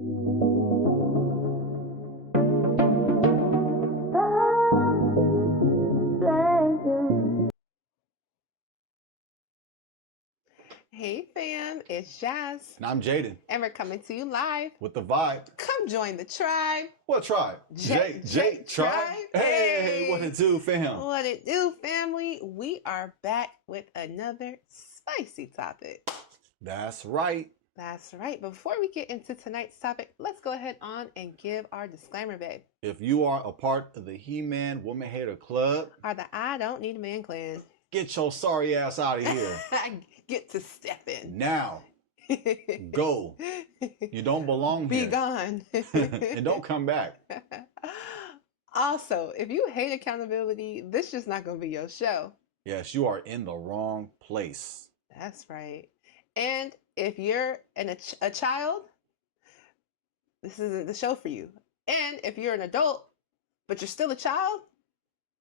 Hey fam, it's Jazz. And I'm Jaden. And we're coming to you live with the vibe. Come join the tribe. What tribe? J tribe. Hey, what it do, fam? What it do, family? We are back with another spicy topic. That's right. That's right. Before we get into tonight's topic, let's go ahead on and give our disclaimer, babe. If you are a part of the He-Man Woman Hater Club or the I Don't Need a Man clan, get your sorry ass out of here. Get to step in. Now. Go. You don't belong here. Be gone. And don't come back. Also, if you hate accountability, this is just not going to be your show. Yes, you are in the wrong place. That's right. And if you're a child, this isn't the show for you. And if you're an adult, but you're still a child,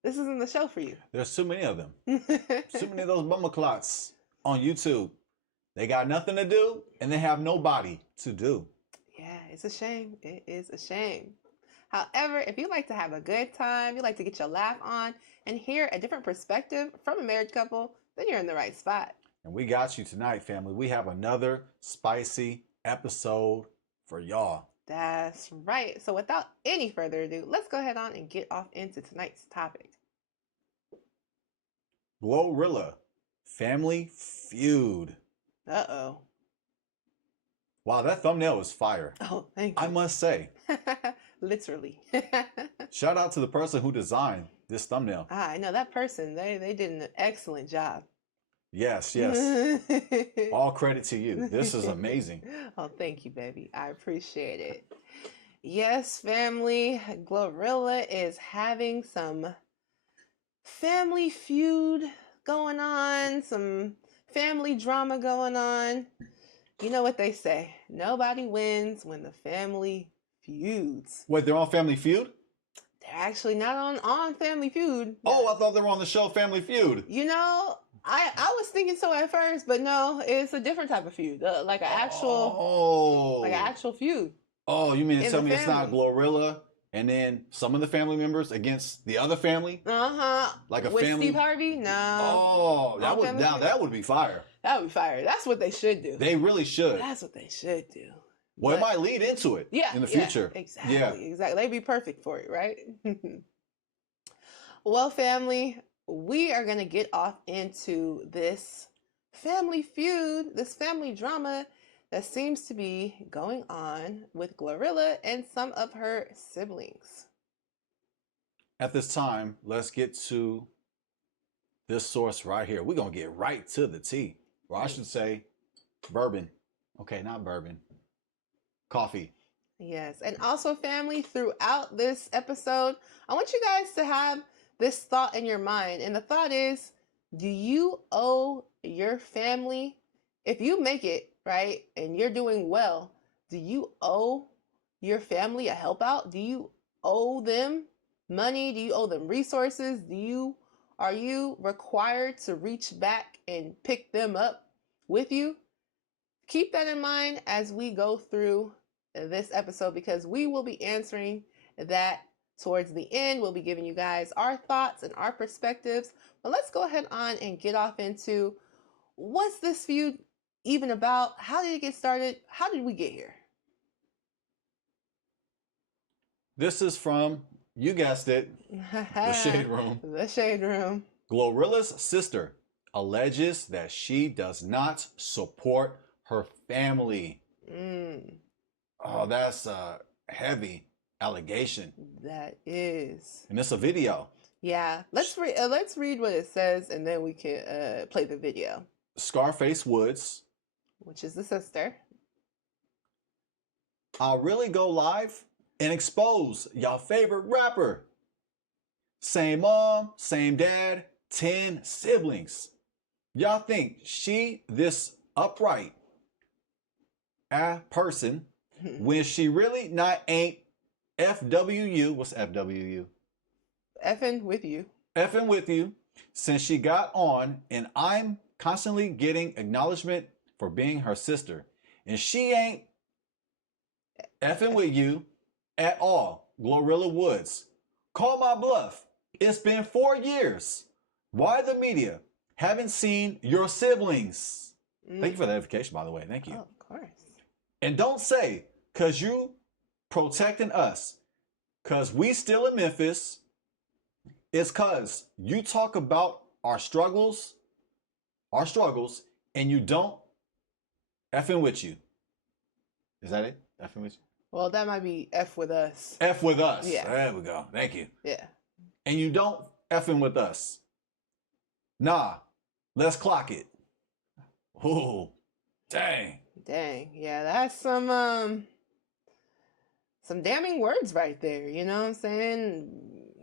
this isn't the show for you. There's too many of them. Too many of those bummer clots on YouTube. They got nothing to do, and they have nobody to do. Yeah, it's a shame. It is a shame. However, if you like to have a good time, you like to get your laugh on, and hear a different perspective from a married couple, then you're in the right spot. And we got you tonight, family. We have another spicy episode for y'all. That's right. So without any further ado, let's go ahead on and get off into tonight's topic. GloRilla, Family Feud. Uh-oh. Wow, that thumbnail was fire. Oh, thank you. I must say. Literally. Shout out to the person who designed this thumbnail. I know that person. They did an excellent job. Yes, yes. All credit to you. This is amazing. Oh, thank you, baby. I appreciate it. Yes, family. GloRilla is having some family feud going on, some family drama going on. You know what they say. Nobody wins when the family feuds. Wait, they're on Family Feud? They're actually not on Family Feud. Oh, I thought they were on the show Family Feud. You know, I was thinking so at first, but no, it's a different type of feud. Like an actual feud. Oh, you mean to tell me it's not GloRilla and then some of the family members against the other family? Uh-huh. Like a with family? Steve Harvey? No. Oh, that would be fire. That would be fire. That's what they should do. They really should. That's what they should do. Well, it might lead into it in the future. Exactly. Yeah. Exactly. They'd be perfect for it, right? Well, family, we are going to get off into this family feud, this family drama that seems to be going on with GloRilla and some of her siblings. At this time, let's get to this source right here. We're going to get right to the tea. Or I should say bourbon. Okay, not bourbon. Coffee. Yes. And also, family, throughout this episode, I want you guys to have this thought in your mind. And the thought is, do you owe your family, if you make it, right, and you're doing well, do you owe your family a help out? Do you owe them money? Do you owe them resources? Are you required to reach back and pick them up with you? Keep that in mind as we go through this episode, because we will be answering that towards the end. We'll be giving you guys our thoughts and our perspectives. But let's go ahead on and get off into what's this feud even about? How did it get started? How did we get here? This is from, you guessed it, the Shade Room. The Shade Room. GloRilla's sister alleges that she does not support her family. Oh, that's a heavy allegation. That is. And it's a video. Yeah. Let's read what it says, and then we can play the video. Scarface Woods, which is the sister. I'll really go live and expose y'all favorite rapper. Same mom, same dad, 10 siblings. Y'all think she this upright person when she really not ain't FWU. What's FWU? Effing with you. Effing with you since she got on, and I'm constantly getting acknowledgement for being her sister. And she ain't effing with you at all. GloRilla Woods. Call my bluff. It's been 4 years. Why the media haven't seen your siblings? Thank you for the edification, by the way. Thank you. Oh, of course. And don't say, because you protecting us, because we still in Memphis, it's because you talk about our struggles, and you don't effing with you. Is that it? Effing with you? Well, that might be F with us. F with us. Yeah. There we go. Thank you. Yeah. And you don't effing with us. Nah, let's clock it. Ooh, dang. Dang. Yeah, that's some damning words right there. You know what I'm saying?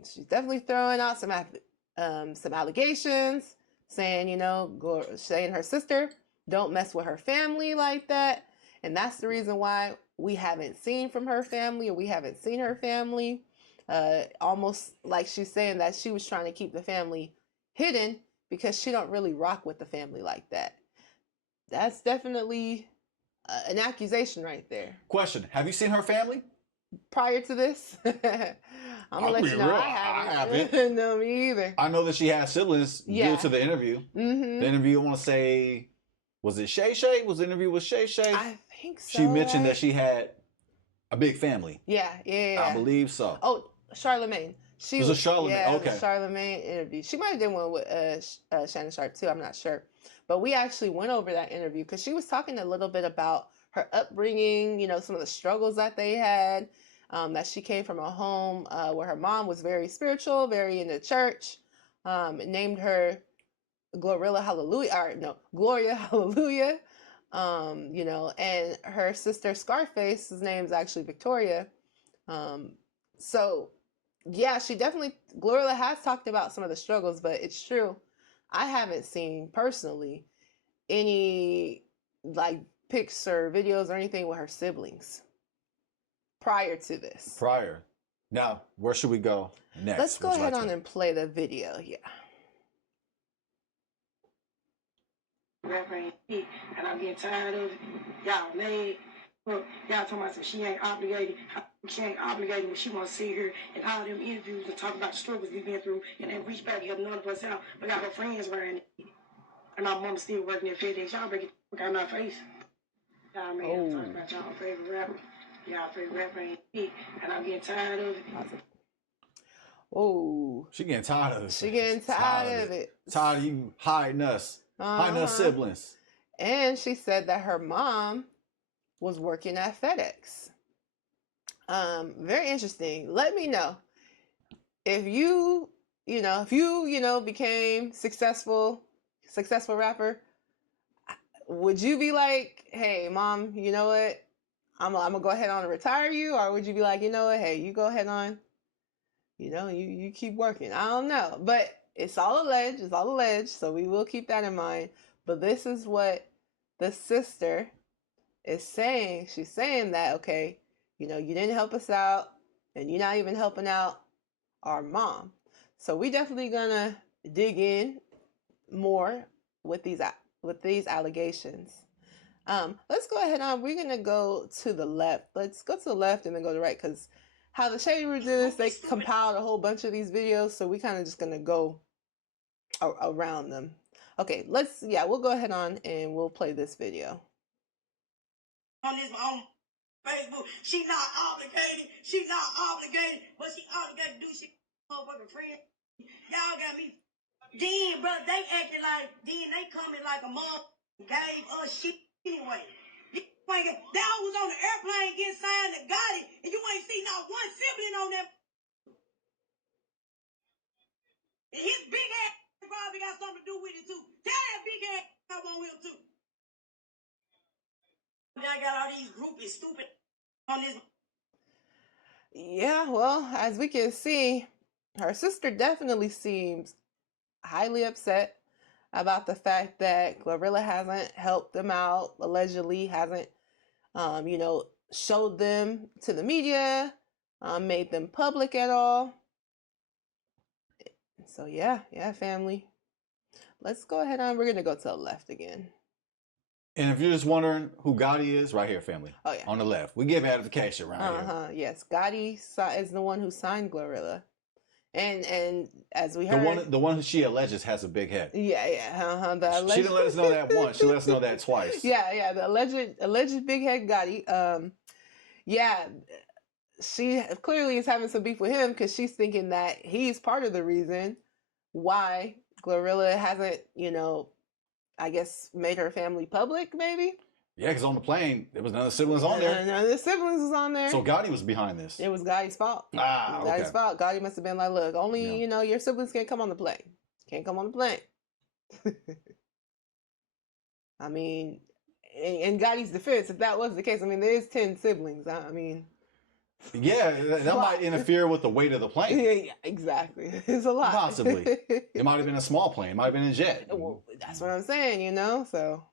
She's definitely throwing out some allegations, saying, you know, saying her sister don't mess with her family like that. And that's the reason why we haven't seen from her family, or we haven't seen her family. Almost like she's saying that she was trying to keep the family hidden because she don't really rock with the family like that. That's definitely an accusation right there. Question: have you seen her family? Prior to this, I'm gonna let you know I haven't. No, me either. I know that she has siblings due to the interview. Mm-hmm. The interview, I want to say, was it Shay Shay? Was the interview with Shay Shay? I think so. She mentioned that she had a big family. Yeah. I believe so. Oh, Charlemagne. It was a Charlemagne. Yeah, okay. It was a Charlemagne interview. She might have done one with Shannon Sharp too. I'm not sure, but we actually went over that interview because she was talking a little bit about her upbringing. You know, some of the struggles that they had. That she came from a home where her mom was very spiritual, very into church. Named her GloRilla Hallelujah, or no, Gloria Hallelujah. You know, and her sister Scarface's name is actually Victoria. So yeah, she definitely, GloRilla has talked about some of the struggles, but it's true. I haven't seen personally any like pics or videos or anything with her siblings prior to this. Prior. Now, where should we go next? Let's go ahead on and play the video. Yeah. And I'm getting tired of it. Y'all made. Y'all talking about some she ain't obligated. She ain't obligated when she want to sit here and all them interviews and talk about the struggles we've been through and then reach back and help none of us out. But got her friends around it. And our mama still working at FedEx. Y'all break it out in our face. Y'all man, talking about y'all favorite rapper. Y'all favorite rapper ain't it. And I'm getting tired of it. Oh. She getting tired of it. She getting tired of it. Tired of you hiding us. Hiding us siblings. And she said that her mom was working at FedEx. Very interesting. Let me know if you became successful rapper. Would you be like, hey, mom, you know what? I'm gonna go ahead on and retire you, or would you be like, you know what? Hey, you go ahead on. You know, you keep working. I don't know, but it's all alleged. It's all alleged, so we will keep that in mind. But this is what the sister is saying. She's saying that, okay, you know, you didn't help us out, and you're not even helping out our mom. So we definitely gonna dig in more with these allegations. Let's go ahead on. We're gonna go to the left. Let's go to the left and then go to the right, because how the Shady Room did this, they compiled a whole bunch of these videos, so we kind of just gonna go around them. Okay, we'll go ahead on and we'll play this video. On Facebook, she not obligated, but she obligated to do shit motherfucking friend. Y'all got me. Then, bro, they acting like, then they coming like a mom gave us shit anyway. That was on the airplane getting signed and got it, and you ain't seen not one sibling on that. And his big ass probably got something to do with it too. Tell that big ass I want him too. Now I got all these groupies stupid on this. Yeah, well, as we can see, her sister definitely seems highly upset about the fact that GloRilla hasn't helped them out, allegedly hasn't, showed them to the media, made them public at all. So yeah, family. Let's go ahead on. We're going to go to the left again. And if you're just wondering who Gotti is, right here, family. Oh yeah. On the left. We give edification right here. Yes, Gotti is the one who signed GloRilla, and as we heard, The one who she alleges has a big head. yeah. The alleged... She didn't let us know that once. She let us know that twice. Yeah. The alleged big head Gotti. Yeah, she clearly is having some beef with him because she's thinking that he's part of the reason why GloRilla hasn't, I guess, made her family public, maybe. Yeah, because on the plane, there was none of the siblings on there. None of the siblings was on there. So Gotti was behind this. It was Gotti's fault. Ah, okay. Gotti's fault. Gotti must have been like, look, only, your siblings can't come on the plane. Can't come on the plane. I mean, in Gotti's defense, if that was the case, I mean, there is 10 siblings. I mean... Yeah, that might interfere with the weight of the plane. Yeah, exactly. It's a lot. Possibly. It might have been a small plane. It might have been a jet. Well, that's what I'm saying, so...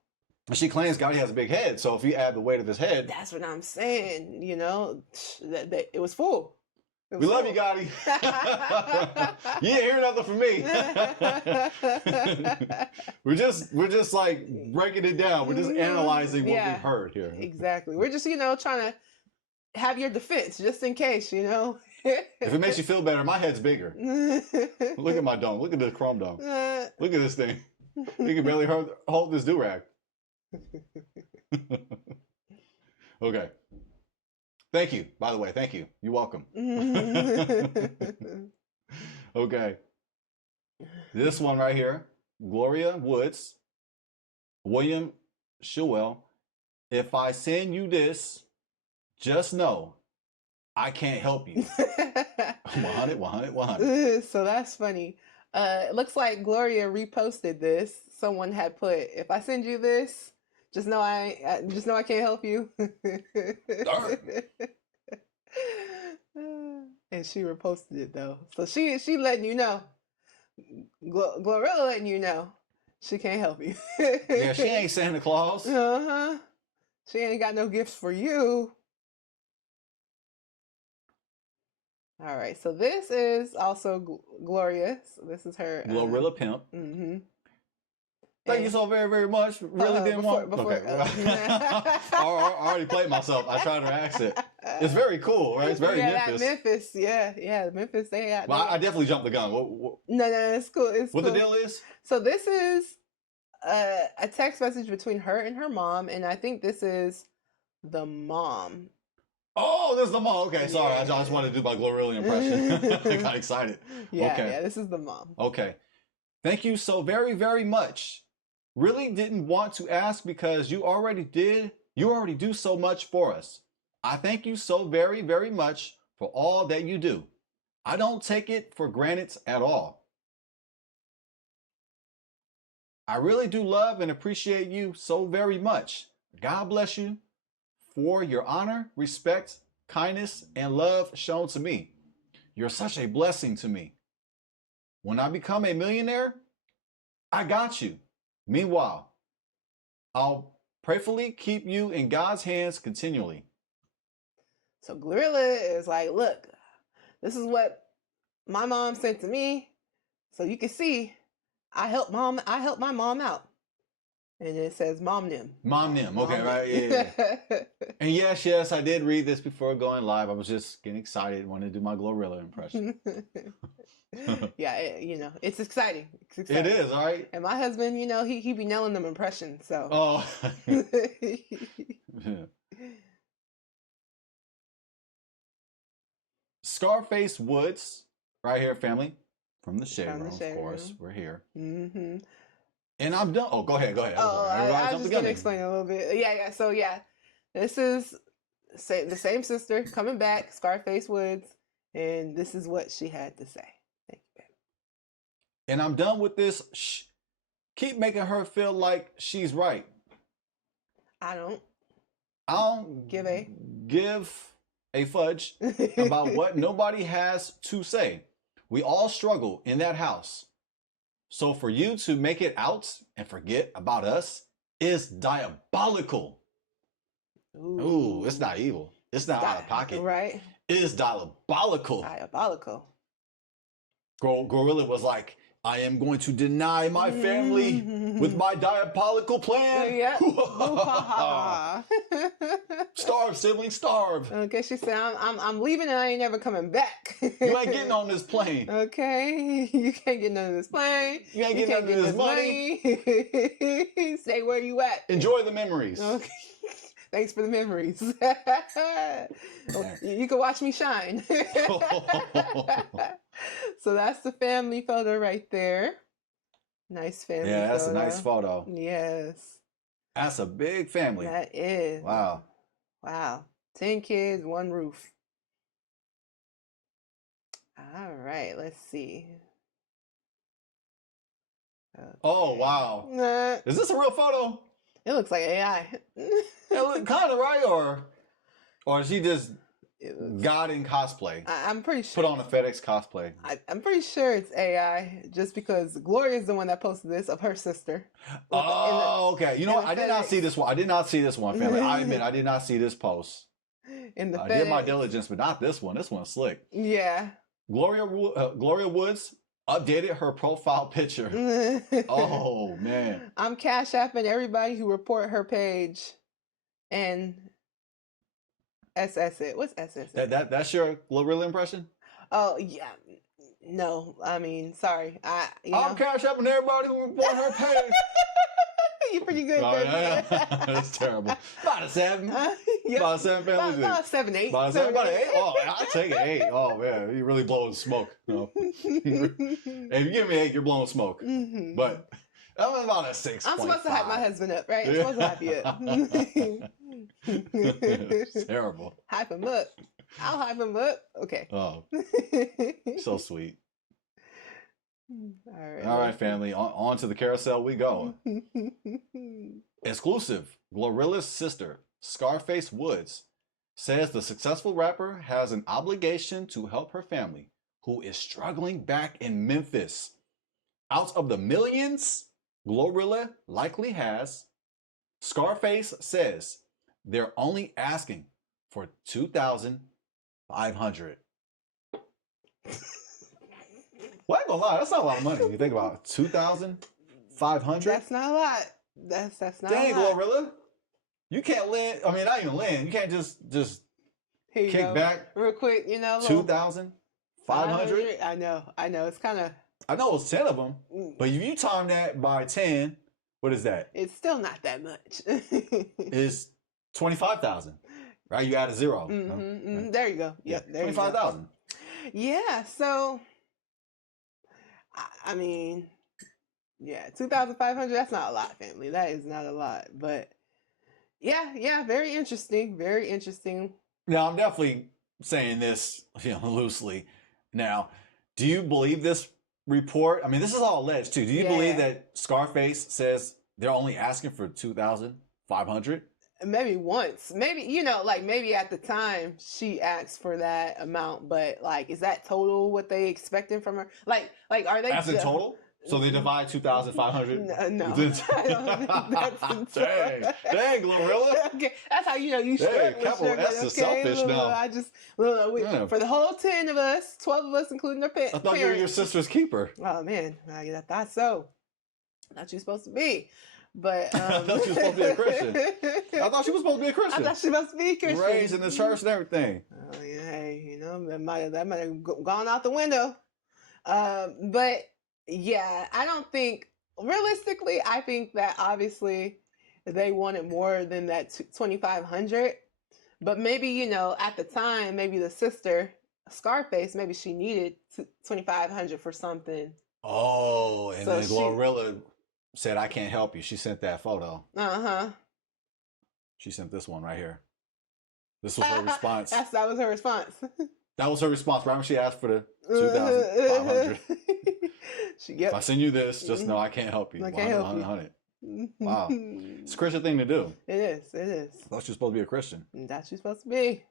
She claims Gotti has a big head, so if you add the weight of his head... That's what I'm saying, that it was full. We love you, Gotti. You ain't hear nothing from me. we're just like breaking it down. We're just analyzing what we've heard here. Exactly. We're just, trying to have your defense just in case, If it makes you feel better, my head's bigger. Look at my dome. Look at this chrome dome. Look at this thing. You can barely hold this do-rag. Okay. Thank you. By the way, thank you. You're welcome. Okay. This one right here. Gloria Woods. William Shewell. If I send you this, just know I can't help you. 100, 100, 100. So that's funny. It looks like Gloria reposted this. Someone had put, if I send you this, just know I can't help you. And she reposted it though. So she letting you know. GloRilla letting you know she can't help you. Yeah, she ain't Santa Claus. She ain't got no gifts for you. All right, so this is also Gloria. So this is her GloRilla Pimp. Mm-hmm. Thank you so very, very much. Really didn't want. Okay. I already played myself. I tried her accent. It's very cool, right? It's very Memphis. Memphis, yeah, Memphis. They got. Well, I definitely jumped the gun. No, it's cool. It's what cool. The deal is? So this is a text message between her and her mom, and I think this is the mom. Oh, this is the mom. Okay, sorry. I just wanted to do my GloRilla impression. I got excited. Yeah, this is the mom. Okay. Thank you so very, very much. Really didn't want to ask because you already did. You already do so much for us. I thank you so very, very much for all that you do. I don't take it for granted at all. I really do love and appreciate you so very much. God bless you for your honor, respect, kindness, and love shown to me. You're such a blessing to me. When I become a millionaire, I got you. Meanwhile, I'll prayerfully keep you in God's hands continually. So GloRilla is like, look, this is what my mom sent to me. So you can see, I helped my mom out. And it says Mom Nim. Mom Nim. Okay, right. Yeah. And yes, I did read this before going live. I was just getting excited, wanted to do my GloRilla impression. Yeah, it's exciting. It's exciting. It is, all right. And my husband, he be nailing them impressions. So. Oh. Scarface Woods, right here, family, from the Shade Room, of course. We're here. Mm-hmm. And I'm done. Oh, go ahead. Oh, I was just going to explain a little bit. Yeah. So, this is the same sister coming back, Scarface Woods, and this is what she had to say. Thank you, baby. And I'm done with this. Keep making her feel like she's right. I don't give a fudge about what nobody has to say. We all struggle in that house. So for you to make it out and forget about us is diabolical. Ooh, it's not evil. It's not out of pocket. Right? It is diabolical. Diabolical. GloRilla was like, I am going to deny my family with my diabolical plan. Yeah. Boo-ha-ha. Starve, sibling, starve. Okay, she said, I'm leaving and I ain't never coming back. You ain't getting on this plane. Okay, you can't get none of this plane. You ain't getting none of this money. Stay where you at. Enjoy the memories. Okay. Thanks for the memories. You can watch me shine. So that's the family photo right there. Nice family photo. Yeah, that's a nice photo. Yes. That's a big family. That is. Wow. Wow. 10 kids, one roof. All right, let's see. Okay. Oh, wow. Nah, Is this a real photo? it looks like AI. It look kind of right, or is she just It looks- God in cosplay? I'm pretty sure. Put on a FedEx cosplay. I'm pretty sure it's AI, just because Gloria is the one that posted this of her sister. Oh, okay. You know what? in I the did not FedEx. see this one. I did not see this one, family. I admit, I did not see this post. In the I did my FedEx. diligence, but not this one. This one's slick. Yeah. Gloria Woods updated her profile picture. Oh, man. I'm cash apping everybody who report her page and SS it. What's SS it? That's your GloRilla impression? Oh yeah. No, I mean, sorry. I'm cash apping everybody who report her page. You're pretty good, Oh, baby. yeah. That's terrible. About a 7. Yep. About a 7 family. About 7, 8. About an 8? Oh, I'll take an 8. Oh, man. You really blowing smoke. No. If you give me 8, you're blowing smoke. Mhm. But that was about a 6. I'm supposed to hype my husband up, right? I'm supposed to hype you up. It's terrible. Hype him up. I'll hype him up. Okay. Oh, so sweet. All right. All right, family. On to the carousel we go. Exclusive. GloRilla's sister, Scarface Woods, says the successful rapper has an obligation to help her family, who is struggling back in Memphis. Out of the millions GloRilla likely has, Scarface says they're only asking for $2,500. Well, I ain't gonna lie, that's not a lot of money. You think about it. $2,500. That's not a lot. That's not Dang, a lot. GloRilla, you can't lend. I mean, not even lend. You can't just Here you kick go. back real quick. You know, $2,500. I know. It's kind of. I know it's 10 of them, but if you time that by 10, what is that? It's still not that much. It's 25,000, right? You add a 0. There you go. Yeah, there you go. 25,000. Yeah. So, I mean, yeah, 2,500. That's not a lot, family. That is not a lot. But yeah, very interesting. Very interesting. Now, I'm definitely saying this, loosely. Now, do you believe this report? I mean, this is all alleged too. Do you believe that Scarface says they're only asking for 2,500? Maybe once, maybe maybe at the time she asked for that amount, but like, is that total what they expecting from her? Like are they? That's in total. So they divide 2,500. No, I don't think that's in total. Dang, GloRilla. Okay, that's how you struggling. capital S is selfish now. I just Yeah. for the whole 10 of us, 12 of us, including their parents. I thought you were your sister's keeper. Oh man, I thought so. Not you supposed to be. But I thought she was supposed to be a Christian. I thought she was supposed to be a Christian. I thought she must be a Christian. Raised in the church and everything. Oh, yeah, hey, that might have gone out the window. But yeah, I don't think realistically. I think that obviously they wanted more than that 2,500. But maybe at the time, maybe the sister Scarface, maybe she needed 2,500 for something. Oh, and So then GloRilla said, "I can't help you." She sent that photo. She sent this one right here. This was her response. That was her response. That was her response. Right when she asked for the 2,500. If I send you this, just know I can't help you. I can't help you. 100. Wow. It's a Christian thing to do. It is. I thought you're supposed to be a Christian. That's you're supposed to be.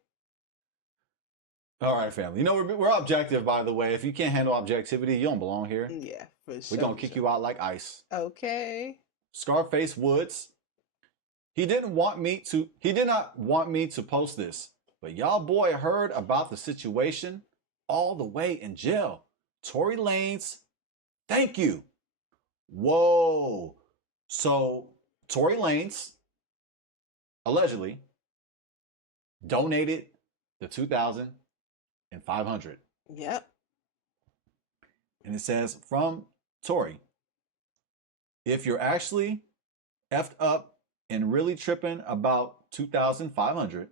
All right, family. We're objective, by the way. If you can't handle objectivity, you don't belong here. Yeah, for sure. We're going to kick you out like ice. Okay. Scarface Woods. He did not want me to post this, but y'all boy heard about the situation all the way in jail. Tory Lanez Thank you. Whoa. So Tory Lanez allegedly donated the 2,500. Yep. And it says from Tory, if you're actually effed up and really tripping about 2,500,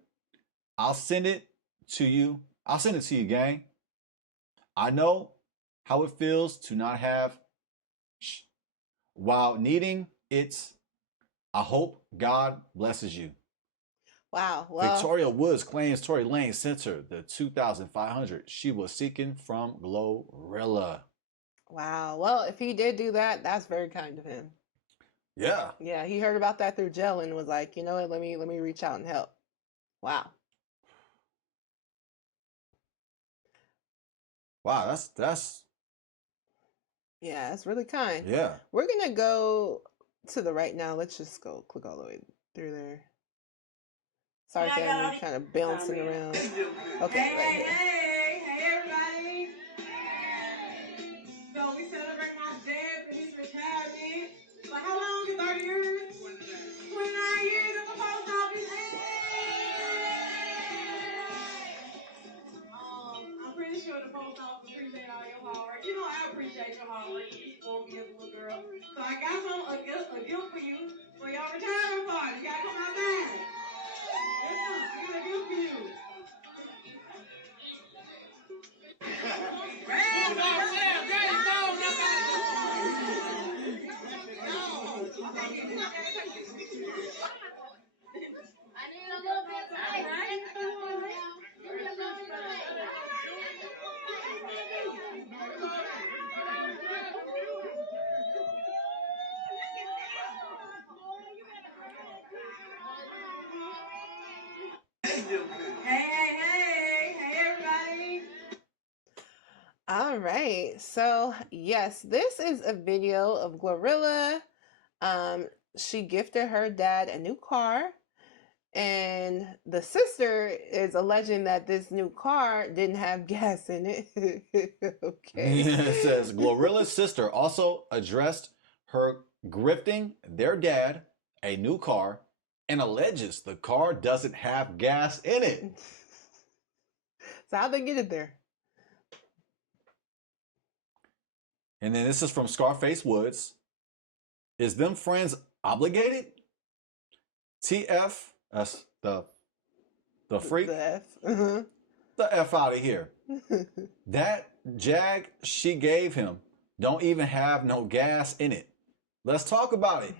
I'll send it to you. I'll send it to you, gang. I know how it feels to not have while needing it. I hope God blesses you. Wow. Well, Victoria Woods claims Tory Lanez sent her the 2,500 she was seeking from GloRilla. wow. Well, if he did do that, that's very kind of him. Yeah. Yeah, he heard about that through jail and was like, you know what, let me reach out and help. Wow. Wow, that's Yeah, that's really kind. yeah. We're gonna go to the right now. Let's just go click all the way through there. Sorry, family, kind of bouncing around. Okay, right here. Hey, everybody. So we celebrate my dad and his retirement. So how long is 30 years? 29 years at the post office. I'm pretty sure the post office appreciate all your hard work. You know I appreciate your hard work. You spoiled me as a little girl. So I got a gift for you for your retirement party. You gotta come outside. Yes, I got a gift for you. Hey, everybody. All right. So, yes, this is a video of GloRilla. She gifted her dad a new car, and the sister is alleging that this new car didn't have gas in it. Okay. It says GloRilla's sister also addressed her grifting their dad a new car and alleges the car doesn't have gas in it. So how'd they get it there? And then this is from Scarface Woods. Is them friends obligated? TF, that's the freak. The F. Uh-huh. The F out of here. That Jag she gave him don't even have no gas in it. Let's talk about it.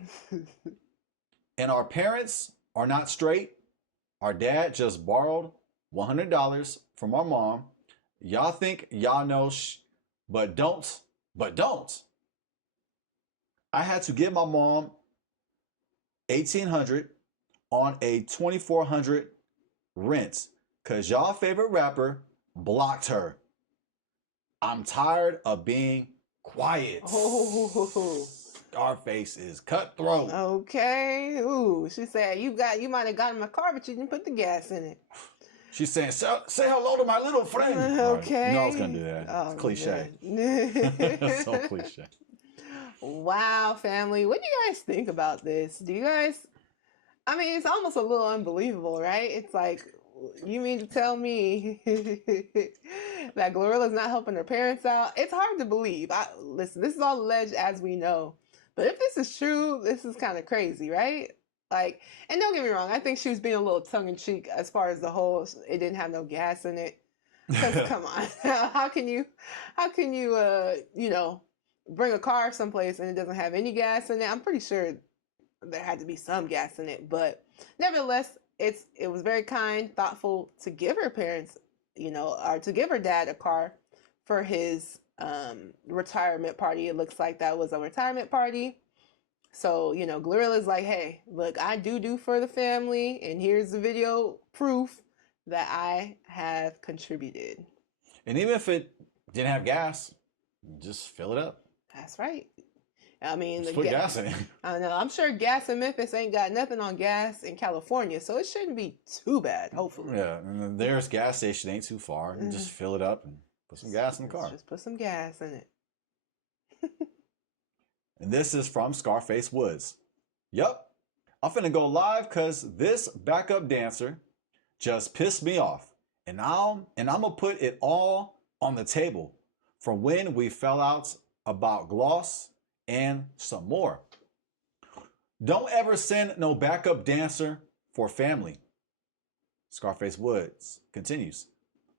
And our parents are not straight. Our dad just borrowed $100 from our mom. Y'all think y'all know, but don't. I had to give my mom $1,800 on a $2,400 rent because y'all favorite rapper blocked her. I'm tired of being quiet. Oh. Scarface is cutthroat. Okay. Ooh, she said you might have gotten my car, but you didn't put the gas in it. She's saying, say hello to my little friend. Okay. You know I was going to do that. Oh, it's cliche. So cliche. Wow, family. What do you guys think about this? Do you guys, I mean, it's almost a little unbelievable, right? It's like, you mean to tell me that GloRilla's not helping her parents out? It's hard to believe. Listen, this is all alleged as we know. But if this is true, this is kind of crazy, right? Like, and don't get me wrong, I think she was being a little tongue-in-cheek as far as the whole, it didn't have no gas in it. Because come on, how can you, bring a car someplace and it doesn't have any gas in it? I'm pretty sure there had to be some gas in it, but nevertheless, it was very kind, thoughtful to give her parents, or to give her dad a car for his retirement party. It looks like that was a retirement party. So, GloRilla's like, hey, look, I do for the family, and here's the video proof that I have contributed. And even if it didn't have gas, just fill it up. That's right. I mean, just put gas in it. I know. I'm sure gas in Memphis ain't got nothing on gas in California, so it shouldn't be too bad, hopefully. Yeah, and then there's gas station ain't too far. You just fill it up and put some gas in the car. Just put some gas in it. And this is from Scarface Woods. Yup, I'm finna go live because this backup dancer just pissed me off. And I'm gonna put it all on the table from when we fell out about gloss and some more. Don't ever send no backup dancer for family. Scarface Woods continues.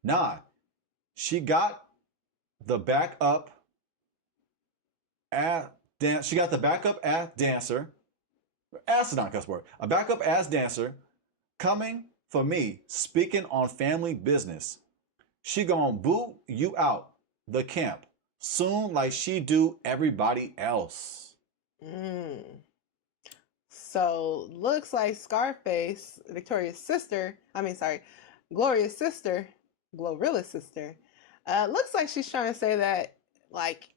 Nah, she got the backup she got the backup ass dancer. Ass is not a cuss word. A backup ass dancer coming for me speaking on family business. She gonna boot you out the camp soon like she do everybody else. So looks like Scarface, Victoria's sister, Gloria's sister, GloRilla's sister, looks like she's trying to say that, like,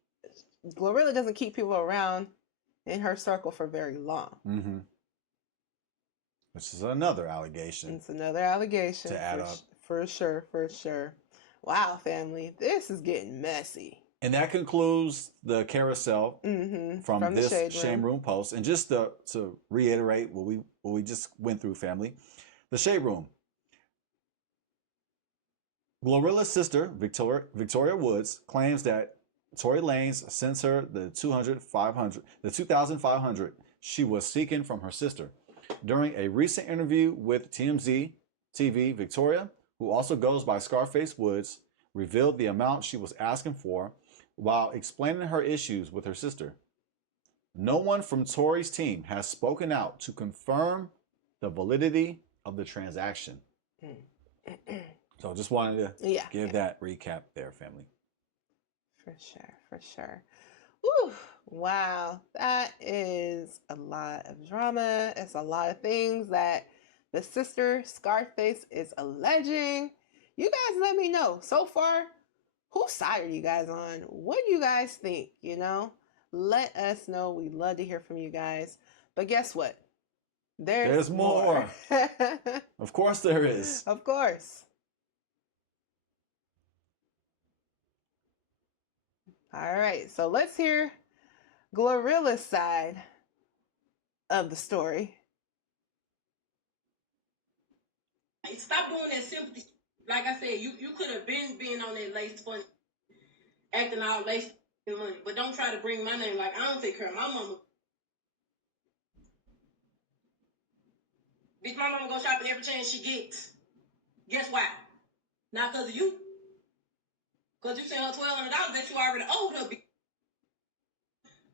GloRilla doesn't keep people around in her circle for very long. Mm-hmm. Which is another allegation. It's another allegation to add up. For sure. Wow, family, this is getting messy. And that concludes the carousel from this Shame Room post. And just to reiterate what we just went through, family, the Shade Room. GloRilla's sister, Victoria Woods, claims that Tory Lanez sends her the $2,500 she was seeking from her sister. During a recent interview with TMZ TV, Victoria, who also goes by Scarface Woods, revealed the amount she was asking for while explaining her issues with her sister. No one from Tory's team has spoken out to confirm the validity of the transaction. So just wanted to give that recap there, family. For sure. Ooh, wow. That is a lot of drama. It's a lot of things that the sister Scarface is alleging. You guys let me know. So far, whose side are you guys on? What do you guys think? Let us know. We'd love to hear from you guys. But guess what? There's more. Of course there is. Of course. All right, so let's hear GloRilla's side of the story. Stop doing that sympathy. Like I said, you could have been on that lace fun, acting all lace money, but don't try to bring my name. Like, I don't take care of my mama. Bitch, my mama go shopping every chance she gets. Guess why? Not because of you. Because you sent her $1,200 that you already owed her.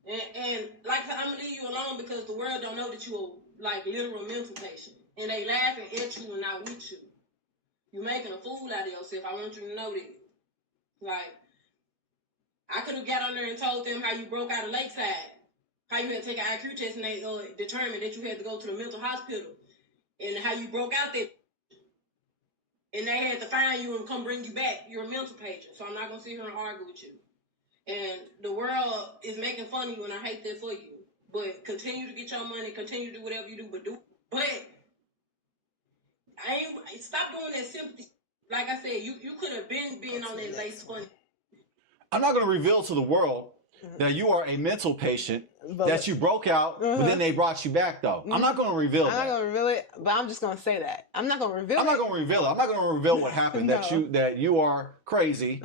And like, I'm going to leave you alone because the world don't know that you're like literal mental patient. And they laughing at you and not with you. You're making a fool out of yourself. I want you to know that. Like, I could have got on there and told them how you broke out of Lakeside. How you had to take an IQ test and they determined that you had to go to the mental hospital. And how you broke out there. And they had to find you and come bring you back. You're a mental patient. So I'm not going to sit here and argue with you. And the world is making fun of you, and I hate that for you. But continue to get your money. Continue to do whatever you do. But stop doing that sympathy. Like I said, you could have been on that lace funny. I'm not going to reveal to the world that you are a mental patient, that you broke out, but then they brought you back, though. I'm not going to reveal that. I'm not going to reveal it, but I'm just going to say that. I'm not going to reveal it. I'm not going to reveal it. I'm not going to reveal what happened, that you are crazy,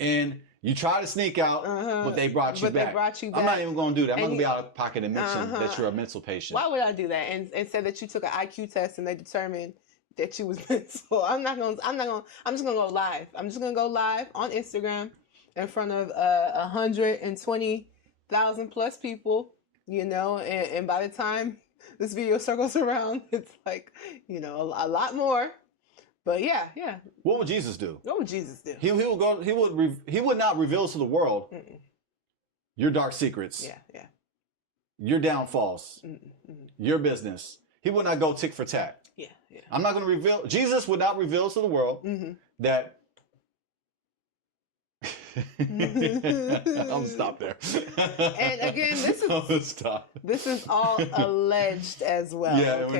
and you try to sneak out, but they brought you back. I'm not even going to do that. I'm not going to be out of pocket and mention that you're a mental patient. Why would I do that? And say that you took an IQ test and they determined that you was mental. I'm just going to go live. I'm just going to go live on Instagram in front of 120,000 plus people, and by the time this video circles around, it's like, a lot more. But yeah. What would Jesus do? What would Jesus do? He would not reveal to the world your dark secrets. Yeah. Your downfalls. Your business. He would not go tick for tat. Yeah. I'm not going to reveal. Jesus would not reveal to the world that. I'll stop there. And again, this is all alleged as well. Yeah, okay, we're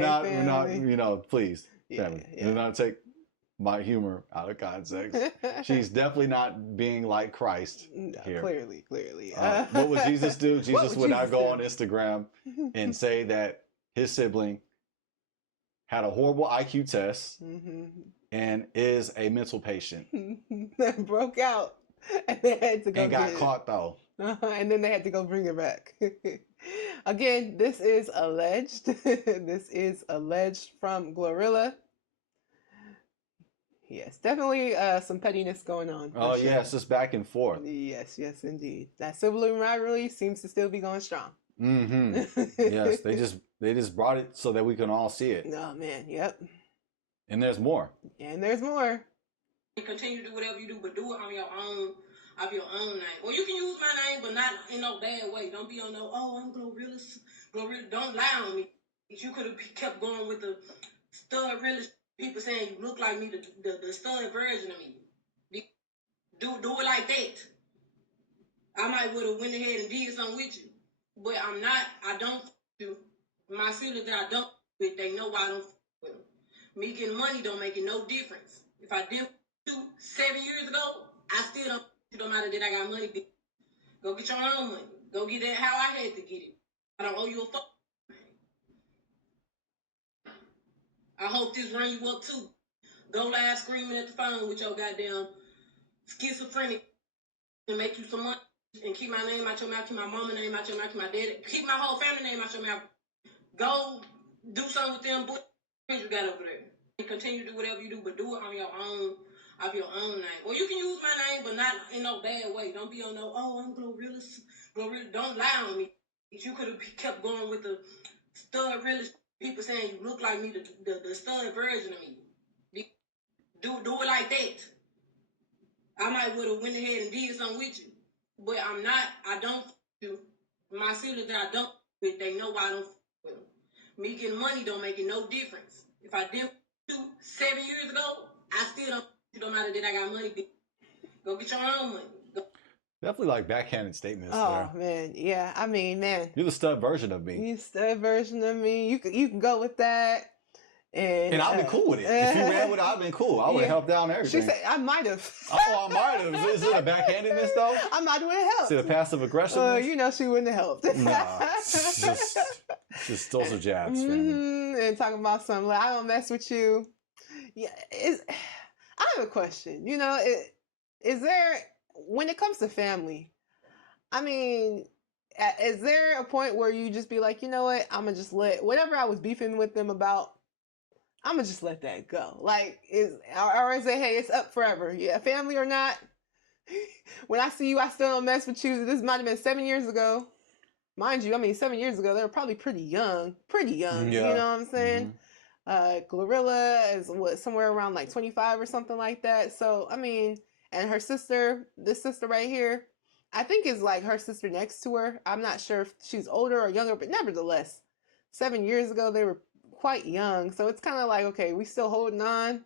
not, please, family. Do not take my humor out of context. She's definitely not being like Christ here. Clearly. What would Jesus do? What Jesus would not Jesus go do? on Instagram and say that his sibling had a horrible IQ test and is a mental patient. That broke out. And they had to go and got get caught though. and then they had to go bring it back. Again, this is alleged. This is alleged from GloRilla. Yes, definitely some pettiness going on. Oh sure. yeah, it's just back and forth. Yes, indeed. That sibling rivalry seems to still be going strong. Yes, they just brought it so that we can all see it. Oh man, yep. And there's more. And there's more. You continue to do whatever you do, but do it on your own, of your own name. Or you can use my name, but not in no bad way. Don't be on no, oh, I'm GloRilla. Don't lie on me. You could have kept going with the stud realist people saying you look like me, the stud version of me. Do it like that. I might would have went ahead and did something with you, but I don't do. My siblings that I don't with, they know why I don't with them. Me getting money don't make it no difference. If I did 7 years ago, I still don't. It don't matter that I got money. Go get your own money. Go get that how I had to get it. I don't owe you a fuck. I hope this run you up too. Go live screaming at the phone with your goddamn schizophrenic and make you some money and keep my name out your mouth, keep my mama name out your mouth, keep my daddy, keep my whole family name out your mouth. Go do something with them boys you got over there. And continue to do whatever you do, but do it on your own, of your own name. Or you can use my name, but not in no bad way. Don't be on no, oh, I'm GloRilla. Don't lie on me. You could have kept going with the stud realist people saying you look like me, the stud version of me. Do it like that. I might would have went ahead and did something with you, but I don't do. My siblings that I don't with, they know why I don't with them. Me getting money don't make it no difference. If I did 7 years ago, I still don't. It don't matter that I got money. Go get your own money. Definitely like backhanded statements. Oh there. man, yeah. I mean, man. You're the stud version of me. You stud version of me. You can go with that. And I've been cool with it. If you ran with it, I've been cool. I would have helped out on everything. She said, I might have. Oh, I might have. Is it a backhandedness though? I might have helped. Is it a passive aggression? You know she wouldn't have helped. Nah. Just those are jabs, family. And talking about something like, I don't mess with you. Yeah, I have a question. You know, is there, when it comes to family, I mean, is there a point where you just be like, you know what, I'm going to just let, whatever I was beefing with them about, I'm going to just let that go. Like, or is it, hey, it's up forever. Yeah, family or not. When I see you, I still don't mess with you. This might have been 7 years ago. Mind you, I mean, 7 years ago, they were probably pretty young. Yeah. You know what I'm saying? GloRilla is somewhere around like 25 or something like that. So, I mean, and her sister, this sister right here, I think is like her sister next to her. I'm not sure if she's older or younger, but nevertheless, 7 years ago, they were quite young. So it's kind of like, okay, we still holding on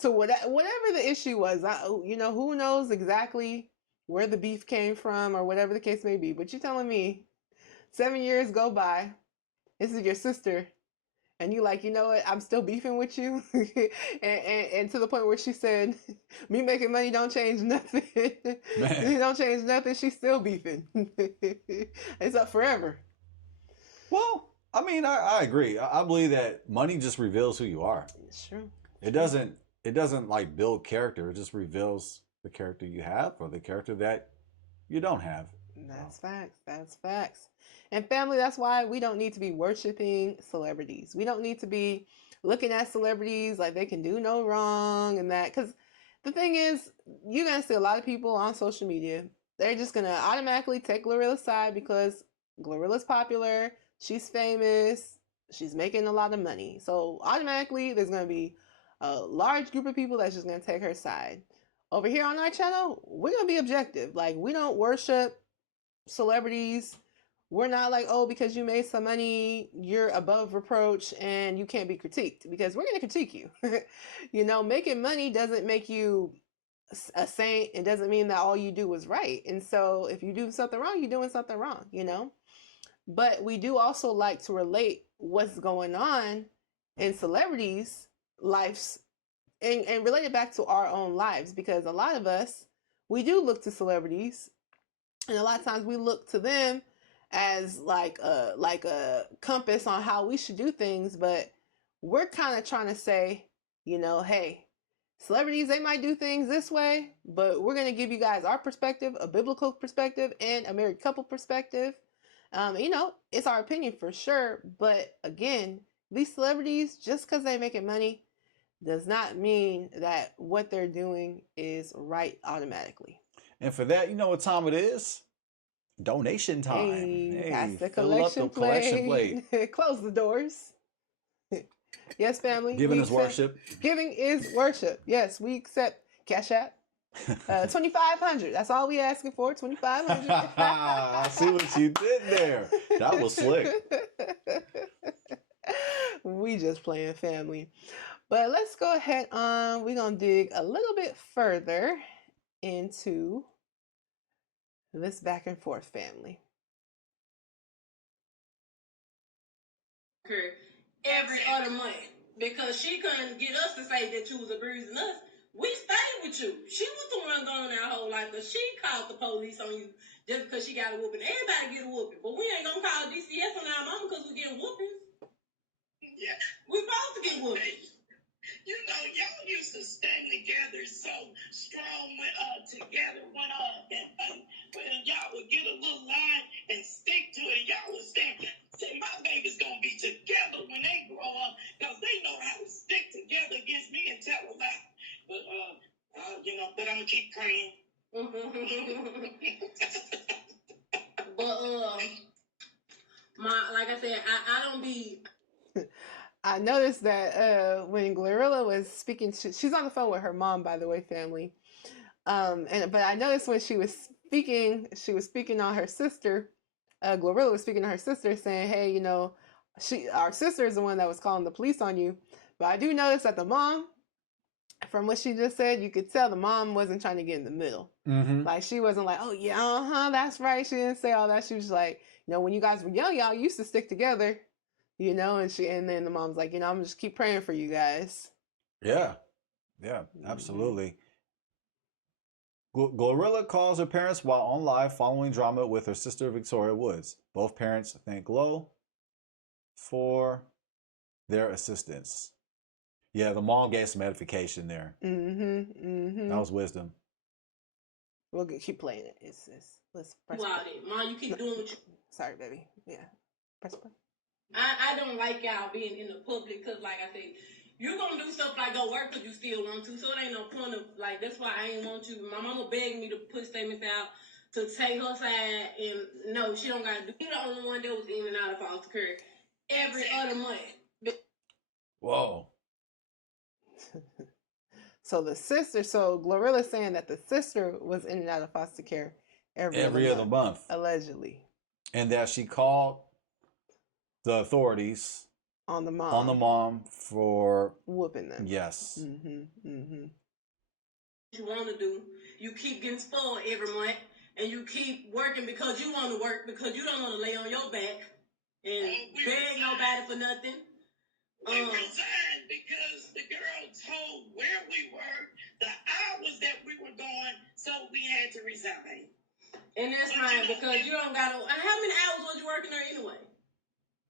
to whatever the issue was. You know, who knows exactly where the beef came from or whatever the case may be. But you're telling me 7 years go by, this is your sister, and you like, you know what, I'm still beefing with you. and to the point where she said, me making money don't change nothing. It don't change nothing. She's still beefing. It's up forever. Well, I mean, I agree. I believe that money just reveals who you are. It's true. It doesn't like build character. It just reveals the character you have or the character that you don't have. That's facts. That's facts. And family, that's why we don't need to be worshiping celebrities. We don't need to be looking at celebrities like they can do no wrong and that. Because the thing is, you're going to see a lot of people on social media. They're just going to automatically take GloRilla's side because GloRilla's popular. She's famous. She's making a lot of money. So automatically, there's going to be a large group of people that's just going to take her side. Over here on our channel, we're going to be objective. Like, we don't worship celebrities. We're not like, oh, because you made some money, you're above reproach and you can't be critiqued, because we're going to critique you. You know, making money doesn't make you a saint. It doesn't mean that all you do is right. And so if you do something wrong, you're doing something wrong, you know. But we do also like to relate what's going on in celebrities' lives and relate it back to our own lives, because a lot of us, we do look to celebrities, and a lot of times we look to them as like a compass on how we should do things, but we're kind of trying to say, hey, celebrities, they might do things this way, but we're going to give you guys our perspective, a biblical perspective and a married couple perspective. It's our opinion for sure, but again, these celebrities, just because they're making money does not mean that what they're doing is right automatically. And for that, you know what time it is? Donation time. Hey, pass the fill up the collection plate. Close the doors. Yes, family. Giving is worship. Giving is worship. Yes, we accept Cash App. 2,500. That's all we asking for. 2,500. I see what you did there. That was slick. We just playing, family. But let's go ahead on. We're gonna dig a little bit further into this back and forth, family. Every other month, because she couldn't get us to say that you was abusing us. We stayed with you. She was the one going our whole life, but she called the police on you just because she got a whooping. Everybody get a whooping, but we ain't gonna call DCS on our mama because we getting whoopings. Yeah, we supposed to get whoopings. You know, y'all used to stand together so strong together when y'all would get a little line and stick to it. Y'all would stand. Say, my baby's gonna be together when they grow up because they know how to stick together against me and tell a lie. But but I'm gonna keep praying. But like I said, I don't be. I noticed that when GloRilla was speaking, she's on the phone with her mom, by the way, family. But I noticed when she was speaking on her sister. GloRilla was speaking to her sister, saying, "Hey, our sister is the one that was calling the police on you." But I do notice that the mom, from what she just said, you could tell the mom wasn't trying to get in the middle. Mm-hmm. Like, she wasn't like, "Oh yeah, that's right." She didn't say all that. She was like, when you guys were young, y'all used to stick together. And then the mom's like, I'm just keep praying for you guys. Yeah, absolutely. GloRilla calls her parents while on live following drama with her sister Victoria Woods. Both parents thank Glo for their assistance. Yeah, the mom gave some edification there. That was wisdom. We'll keep playing it. Let's press play. Mom, you keep doing what you... Sorry, baby. Yeah. Press play. I don't like y'all being in the public because, like I said, you're going to do stuff like go work because you still want to. So it ain't no point of, like, that's why I ain't want you. My mama begged me to put statements out to take her side. And no, she don't got to do. You're the only one that was in and out of foster care every other month. Whoa. So GloRilla saying that the sister was in and out of foster care every other month. Allegedly. And that she called the authorities on the mom for whooping them. Yes. You want to do, you keep getting spoiled every month, and you keep working because you want to work, because you don't want to lay on your back and beg nobody for nothing. We resigned because the girl told where we were, the hours that we were going, so we had to resign. And that's fine because you don't got to. How many hours was you working there anyway?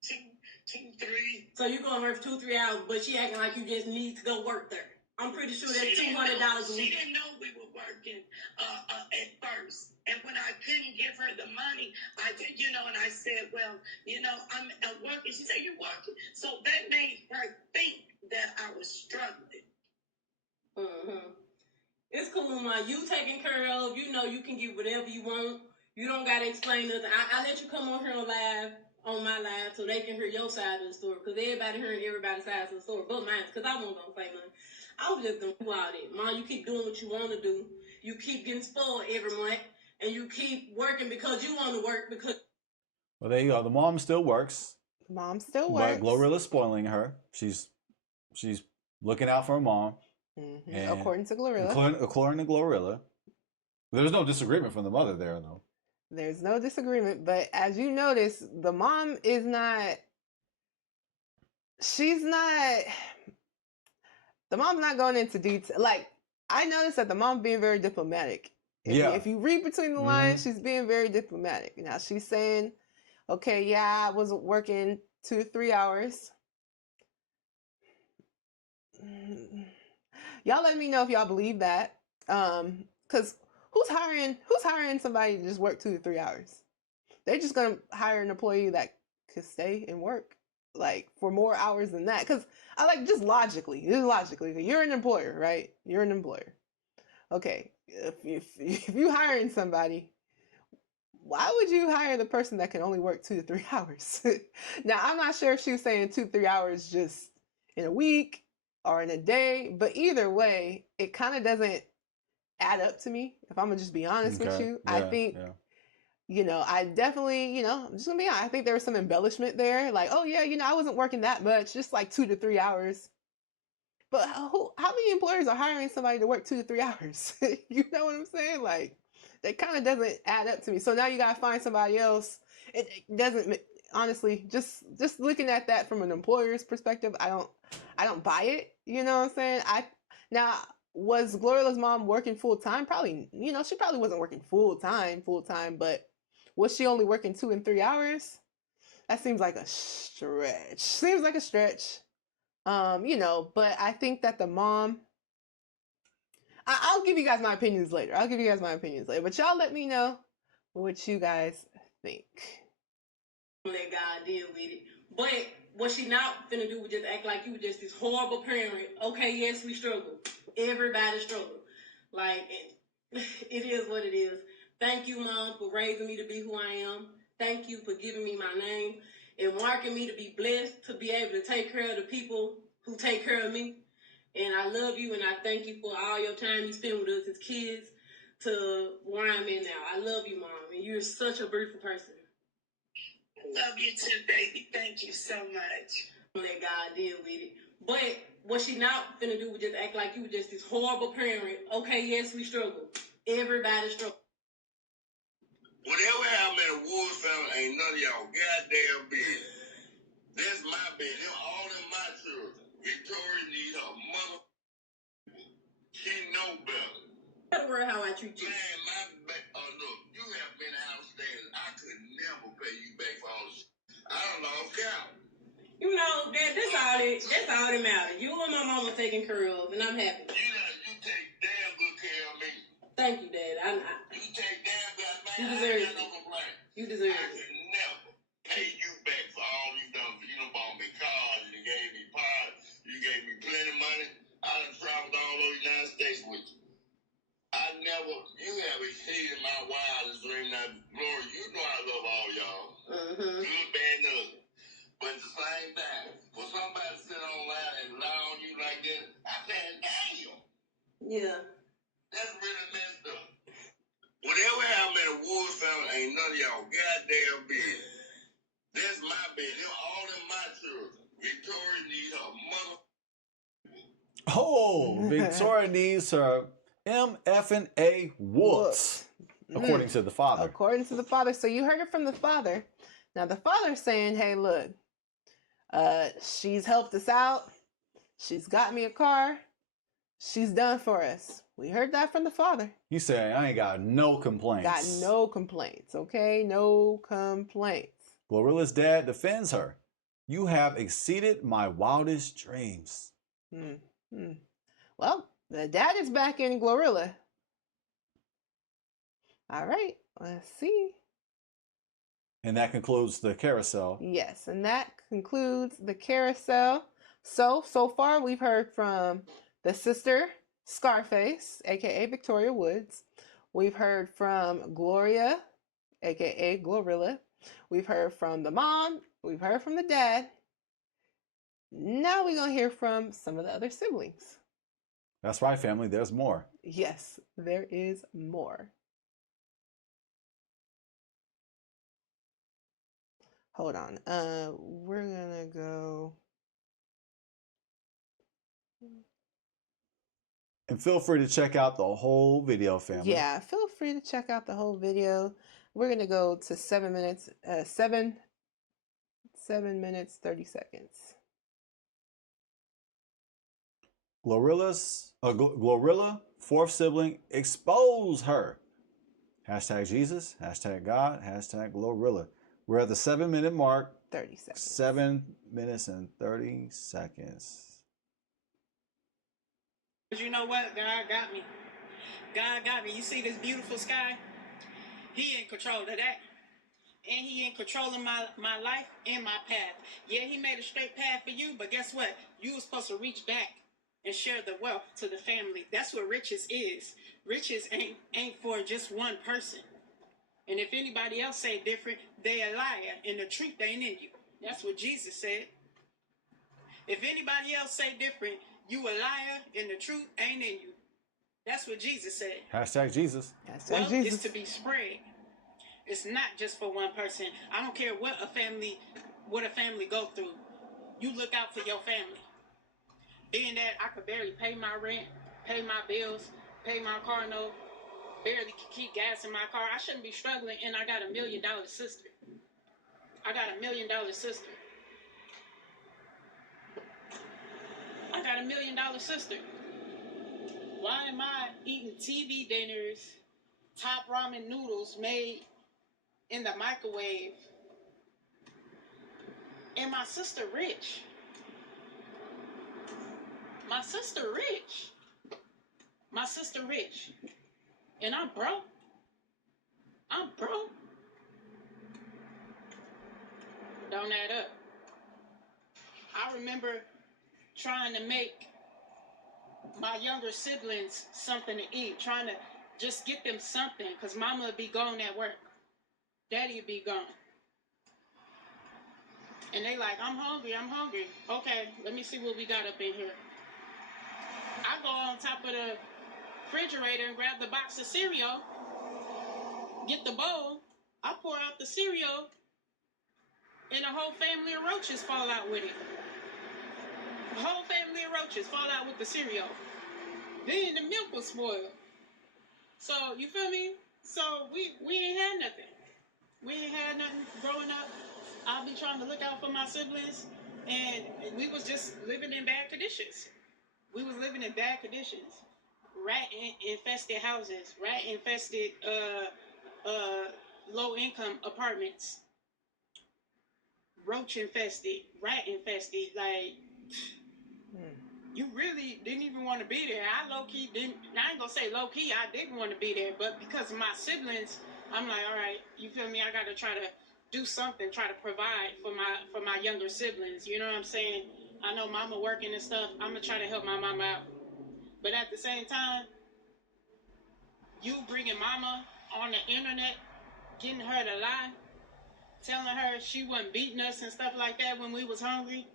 Two, 3. So you're going to work 2-3 hours, but she acting like you just need to go work there. I'm pretty sure that's $200 a week. She didn't know we were working at first. And when I couldn't give her the money, I did, and I said, well, I'm working. She said, you working? So that made her think that I was struggling. It's cool, Ma. You taken care of. You can get whatever you want. You don't got to explain nothing. I let you come on here on my live, so they can hear your side of the story. Because everybody hearing everybody's side of the story, but mine. Because I wasn't going to say nothing. I was just going to do all that. Ma, you keep doing what you want to do. You keep getting spoiled every month. And you keep working because you want to work. Well, there you go. The mom still works. Mom still works. But GloRilla's spoiling her. She's looking out for her mom. According to GloRilla. According to GloRilla. There's no disagreement from the mother there, though. There's no disagreement. But as you notice, the mom is not... She's not... the mom's not going into detail. Like, I noticed that the mom being very diplomatic. If you read between the lines, she's being very diplomatic. Now she's saying, okay, yeah, I was working 2 to 3 hours. Y'all let me know if y'all believe that. Because who's hiring somebody to just work 2 to 3 hours? They're just gonna hire an employee that could stay and work like for more hours than that. Because I like just logically, you're an employer, right? You're an employer. Okay, if you hiring somebody, why would you hire the person that can only work 2 to 3 hours? Now, I'm not sure if she was saying 2 to 3 hours just in a week or in a day, but either way, it kind of doesn't add up to me. If I'm gonna just be honest with you, I think, I definitely, I'm just gonna be honest. I think there was some embellishment there. Like, oh yeah, I wasn't working that much, just like 2 to 3 hours. But how many employers are hiring somebody to work 2 to 3 hours? You know what I'm saying? Like, that kind of doesn't add up to me. So now you gotta find somebody else. It doesn't, honestly. Just looking at that from an employer's perspective, I don't buy it. You know what I'm saying? Now, was GloRilla's mom working full time? Probably. She probably wasn't working full time, but was she only working 2 and 3 hours? That seems like a stretch. But I think that the mom, I'll give you guys my opinions later. But y'all let me know what you guys think. Let God deal with it. But what she not finna do was just act like you were just this horrible parent. Okay, yes, we struggle. Everybody struggle. Like, it is what it is. Thank you, Mom, for raising me to be who I am. Thank you for giving me my name and marking me to be blessed to be able to take care of the people who take care of me. And I love you, and I thank you for all your time you spend with us as kids to where I'm in now. I love you, Mom, and you're such a beautiful person. Love you too, baby. Thank you so much. Let God deal with it. But what she not finna do was just act like you were just this horrible parent. Okay, yes, we struggle. Everybody struggle. Whatever happened in the Woods family ain't none of y'all goddamn business. That's my business. All of my children. Victoria needs her mother. She know better. Tell the world how I treat you. Man, look, you have been outstanding. I could never pay you back for all this. I don't lost count. That's all that matters. You and my mama taking care of, and I'm happy. You take damn good care of me. Thank you, Dad. You take damn good, man. You deserve I ain't got no complaint. You deserve I it. could never pay you back for all you done. You done bought me cars, you gave me parts, you gave me plenty of money. I done traveled all over the United States with you. You have exceeded my wildest dream. Now, Glory, you know I love all y'all. Mm-hmm. Good, bad, and ugly. But at the same time, for somebody to sit online and lie on you like that, I said, damn. Yeah. That's really messed up. Whatever happened in the Woods family ain't none of y'all goddamn business. That's my business. All of my children. Victoria needs her mother. Oh, Victoria needs her MFA whoops, according to the father. According to the father. So you heard it from the father. Now the father's saying, hey, look, she's helped us out. She's got me a car. She's done for us. We heard that from the father. He said, I ain't got no complaints. Got no complaints, okay? No complaints. GloRilla's dad defends her. You have exceeded my wildest dreams. Well, the dad is back in GloRilla. All right, let's see. And that concludes the carousel. Yes, and that concludes the carousel. So far we've heard from the sister, Scarface, aka Victoria Woods. We've heard from Gloria, aka GloRilla. We've heard from the mom. We've heard from the dad. Now we're going to hear from some of the other siblings. That's right, family. There's more. Yes, there is more. Hold on. We're going to go. And feel free to check out the whole video, family. Yeah, feel free to check out the whole video. We're going to go to 7 minutes, 7 minutes, 30 seconds. GloRilla, fourth sibling, expose her. Hashtag Jesus, hashtag God, hashtag GloRilla. We're at the 7-minute mark. 30 seconds. 7 minutes and 30 seconds. But you know what? God got me. God got me. You see this beautiful sky? He in control of that. And he in control of my life and my path. Yeah, he made a straight path for you, but guess what? You were supposed to reach back and share the wealth to the family. That's what riches is. Riches ain't for just one person. And if anybody else say different, they a liar, and the truth ain't in you. That's what Jesus said. If anybody else say different, you a liar, and the truth ain't in you. That's what Jesus said. Hashtag Jesus. Hashtag Wealth Jesus. is to be spread. It's not just for one person. I don't care what a family go through. You look out for your family. Being that I could barely pay my rent, pay my bills, pay my car note, barely keep gas in my car. I shouldn't be struggling, and I got $1 million sister. I got $1 million sister. I got $1 million sister. Why am I eating TV dinners, top ramen noodles made in the microwave, and my sister rich? My sister rich. My sister rich. And I'm broke. I'm broke. Don't add up. I remember trying to make my younger siblings something to eat, trying to just get them something, because mama would be gone at work. Daddy would be gone. And they like, I'm hungry. Okay, let me see what we got up in here. I go on top of the refrigerator and grab the box of cereal, get the bowl, I pour out the cereal, and a whole family of roaches fall out with it. A whole family of roaches fall out with the cereal. Then the milk was spoiled. So, you feel me? So, we ain't had nothing. We ain't had nothing growing up. I'll be trying to look out for my siblings, and we was just living in bad conditions. Rat-infested houses, rat-infested low-income apartments, roach-infested, rat-infested. Like, you really didn't even want to be there. I low-key didn't. I ain't gonna say low-key, I didn't want to be there, but because of my siblings, I'm like, all right, you feel me? I gotta try to do something, try to provide for my younger siblings. You know what I'm saying? I know mama working and stuff. I'm gonna try to help my mama out. But at the same time, you bringing mama on the internet, getting her to lie, telling her she wasn't beating us and stuff like that when we was hungry.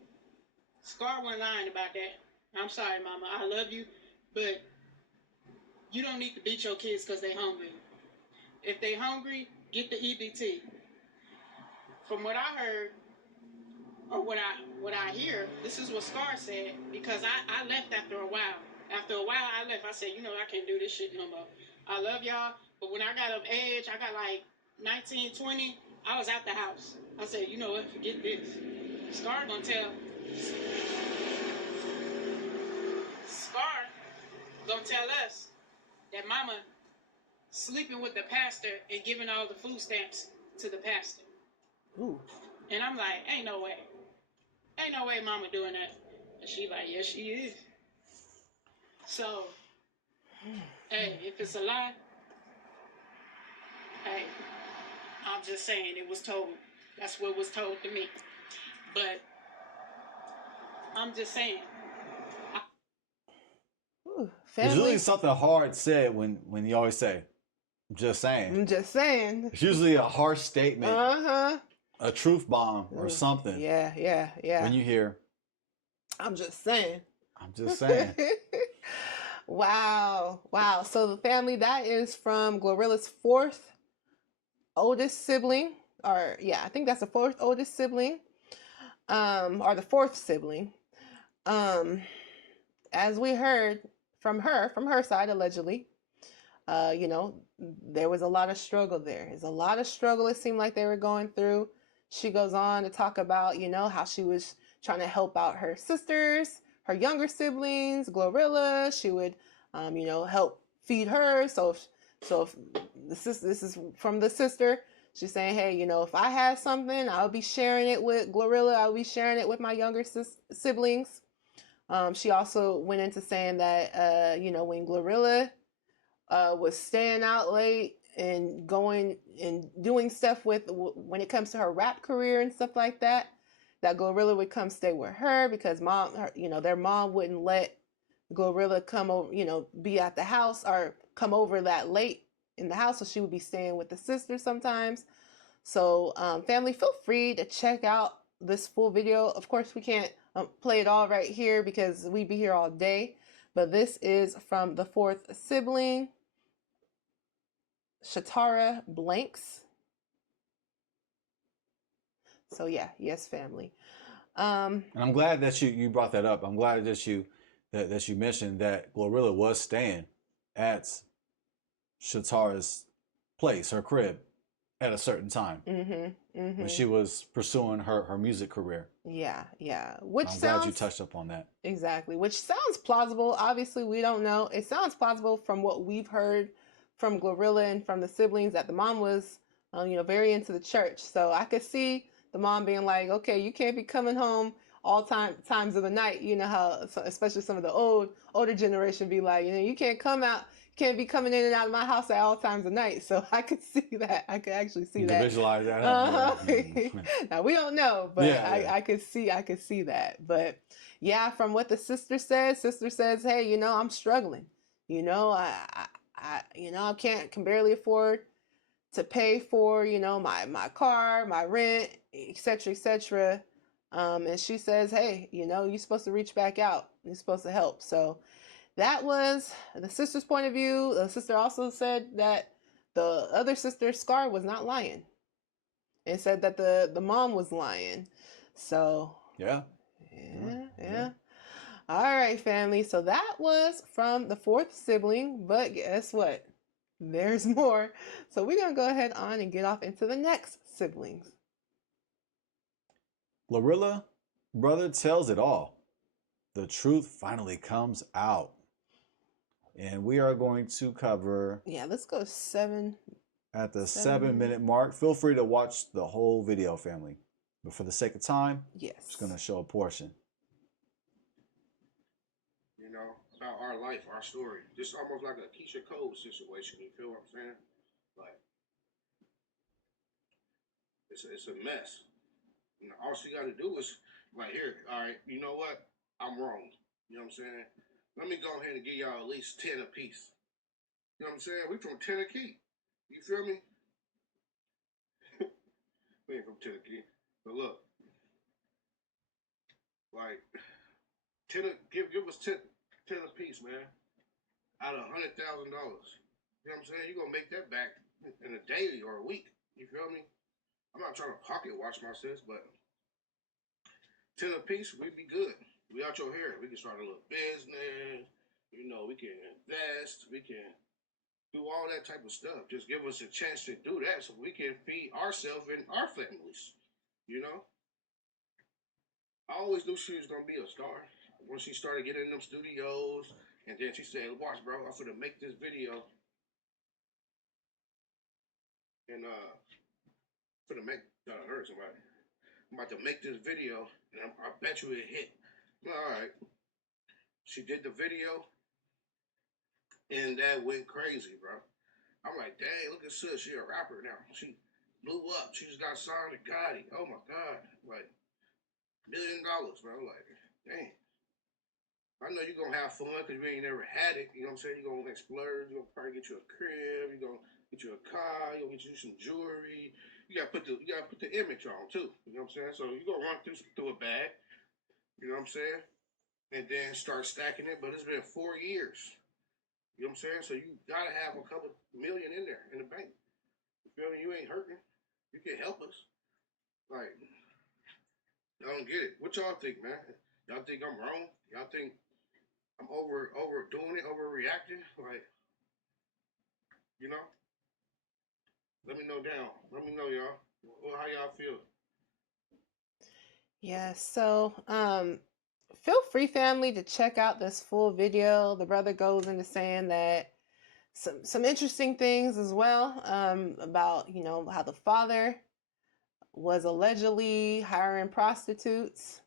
Scar wasn't lying about that. I'm sorry, mama. I love you, but you don't need to beat your kids because they hungry. If they hungry, get the EBT. From what I heard, or what I hear, this is what Scar said, because I left after a while. After a while, I left. I said, you know, I can't do this shit no more. I love y'all, but when I got of age, I got like 19, 20, I was out the house. I said, you know what, forget this. Scar gonna tell us that mama sleeping with the pastor and giving all the food stamps to the pastor. Ooh. And I'm like, ain't no way. Ain't no way mama doing that. And she like, yes, she is. So, hey, if it's a lie, hey, I'm just saying it was told. That's what was told to me. But I'm just saying. Ooh, It's family. usually something hard said when you always say, I'm just saying. I'm just saying. It's usually a harsh statement, a truth bomb or Ooh, something. Yeah. When you hear, I'm just saying. I'm just saying. Wow. So the family, that is from GloRilla's fourth oldest sibling. Or yeah, I think that's the fourth oldest sibling. Or the fourth sibling. As we heard from her side, allegedly, you know, there was a lot of struggle there. There's a lot of struggle it seemed like they were going through. She goes on to talk about, you know, how she was trying to help out her sisters, her younger siblings, GloRilla. She would, help feed her. So if this is from the sister. She's saying, hey, if I had something, I'll be sharing it with GloRilla. I'll be sharing it with my younger siblings. She also went into saying that, when GloRilla was staying out late and going and doing stuff when it comes to her rap career and stuff like that, that GloRilla would come stay with her because their mom wouldn't let GloRilla come over, be at the house or come over that late in the house. So she would be staying with the sister sometimes. So family, feel free to check out this full video. Of course, we can't play it all right here because we'd be here all day. But this is from the fourth sibling, Shatara Blanks. So yeah, yes, family. And I'm glad that you brought that up. I'm glad that you mentioned that GloRilla was staying at Shatara's place, her crib, at a certain time when she was pursuing her music career. Yeah. I'm glad you touched up on that. Exactly, which sounds plausible. Obviously, we don't know. It sounds plausible from what we've heard from GloRilla and from the siblings that the mom was, very into the church. So I could see the mom being like, okay, you can't be coming home all times of the night. You know how, especially some of the older generation be like, you can't be coming in and out of my house at all times of night. So I could see that. I could actually see You that. visualize that. Huh? Now we don't know, but yeah. I could see that. But yeah, from what the sister says, hey, I'm struggling. I can barely afford to pay for, my car, my rent, etc., etc. And she says, hey, you're supposed to reach back out. You're supposed to help. So that was the sister's point of view. The sister also said that the other sister, Scar, was not lying. It said that the mom was lying. So yeah. All right, family. So that was from the fourth sibling, but guess what? There's more. So we're gonna go ahead on and get off into the next siblings. GloRilla, brother tells it all. The truth finally comes out. And we are going to cover. Yeah, let's go 7. At the 7-minute mark. Feel free to watch the whole video, family. But for the sake of time, yes, I'm just going to show a portion. About our life, our story. Just almost like a Keisha Cole situation. You feel what I'm saying? Like, it's a mess. All she got to do is, like, here, all right, you know what? I'm wrong. You know what I'm saying? Let me go ahead and give y'all at least 10 apiece. You know what I'm saying? We from Tennessee. You feel me? We ain't from Tennessee. But look, like, give us 10 apiece, man. Out of $100,000. You know what I'm saying? You're going to make that back in a day or a week. You feel me? I'm not trying to pocket watch my sis, but 10 apiece, we'd be good. We out your hair. We can start a little business. We can invest. We can do all that type of stuff. Just give us a chance to do that so we can feed ourselves and our families. I always knew she was going to be a star. When she started getting in them studios, and then she said, watch, bro, I'm going to make this video. And I'm going to make, I heard somebody. I'm about to make this video, and I bet you it hit. All right. She did the video, and that went crazy, bro. I'm like, dang, look at sis. She a rapper now. She blew up. She just got signed to Gotti. Oh, my God. Like, $1 million, bro. Like, dang. I know you're going to have fun because you ain't never had it. You know what I'm saying? You're going to splurge. You're going to probably get you a crib. You're going to get you a car. You're going to get you some jewelry. You got to put the image on, too. You know what I'm saying? So you're going to run through a bag. You know what I'm saying? And then start stacking it. But it's been 4 years. You know what I'm saying? So you got to have a couple million in there in the bank. You feel me? You ain't hurting. You can help us. Like, I don't get it. What y'all think, man? Y'all think I'm wrong? Y'all think I'm overdoing it, overreacting? Like, let me know down. Let me know, y'all. Well, how y'all feel? Yeah, so feel free, family, to check out this full video. The brother goes into saying that some interesting things as well, about, you know, how the father was allegedly hiring prostitutes,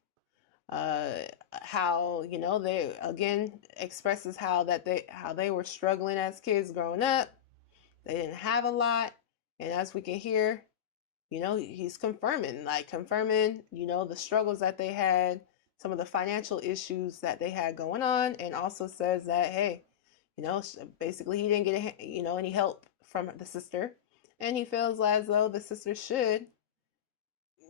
how, you know, they again expresses how they were struggling as kids growing up. They didn't have a lot, and as we can hear, you know, he's confirming, you know, the struggles that they had, some of the financial issues that they had going on, and also says that, hey, you know, basically he didn't get you know, any help from the sister, and he feels as though the sister should,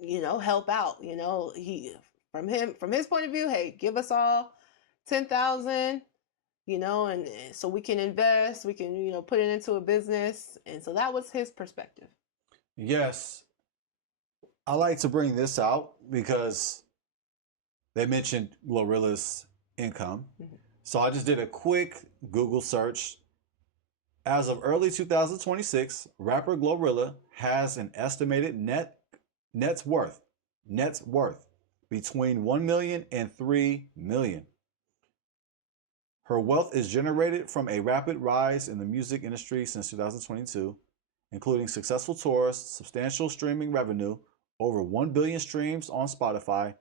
you know, help out. You know, he from his point of view, hey, give us all 10,000, you know, and so we can invest, we can, you know, put it into a business, and so that was his perspective. Yes, I like to bring this out because they mentioned GloRilla's income. Mm-hmm. So I just did a quick Google search. As of early 2026, rapper GloRilla has an estimated net worth between 1 million and 3 million. Her wealth is generated from a rapid rise in the music industry since 2022, including successful tours, substantial streaming revenue, over 1 billion streams on Spotify,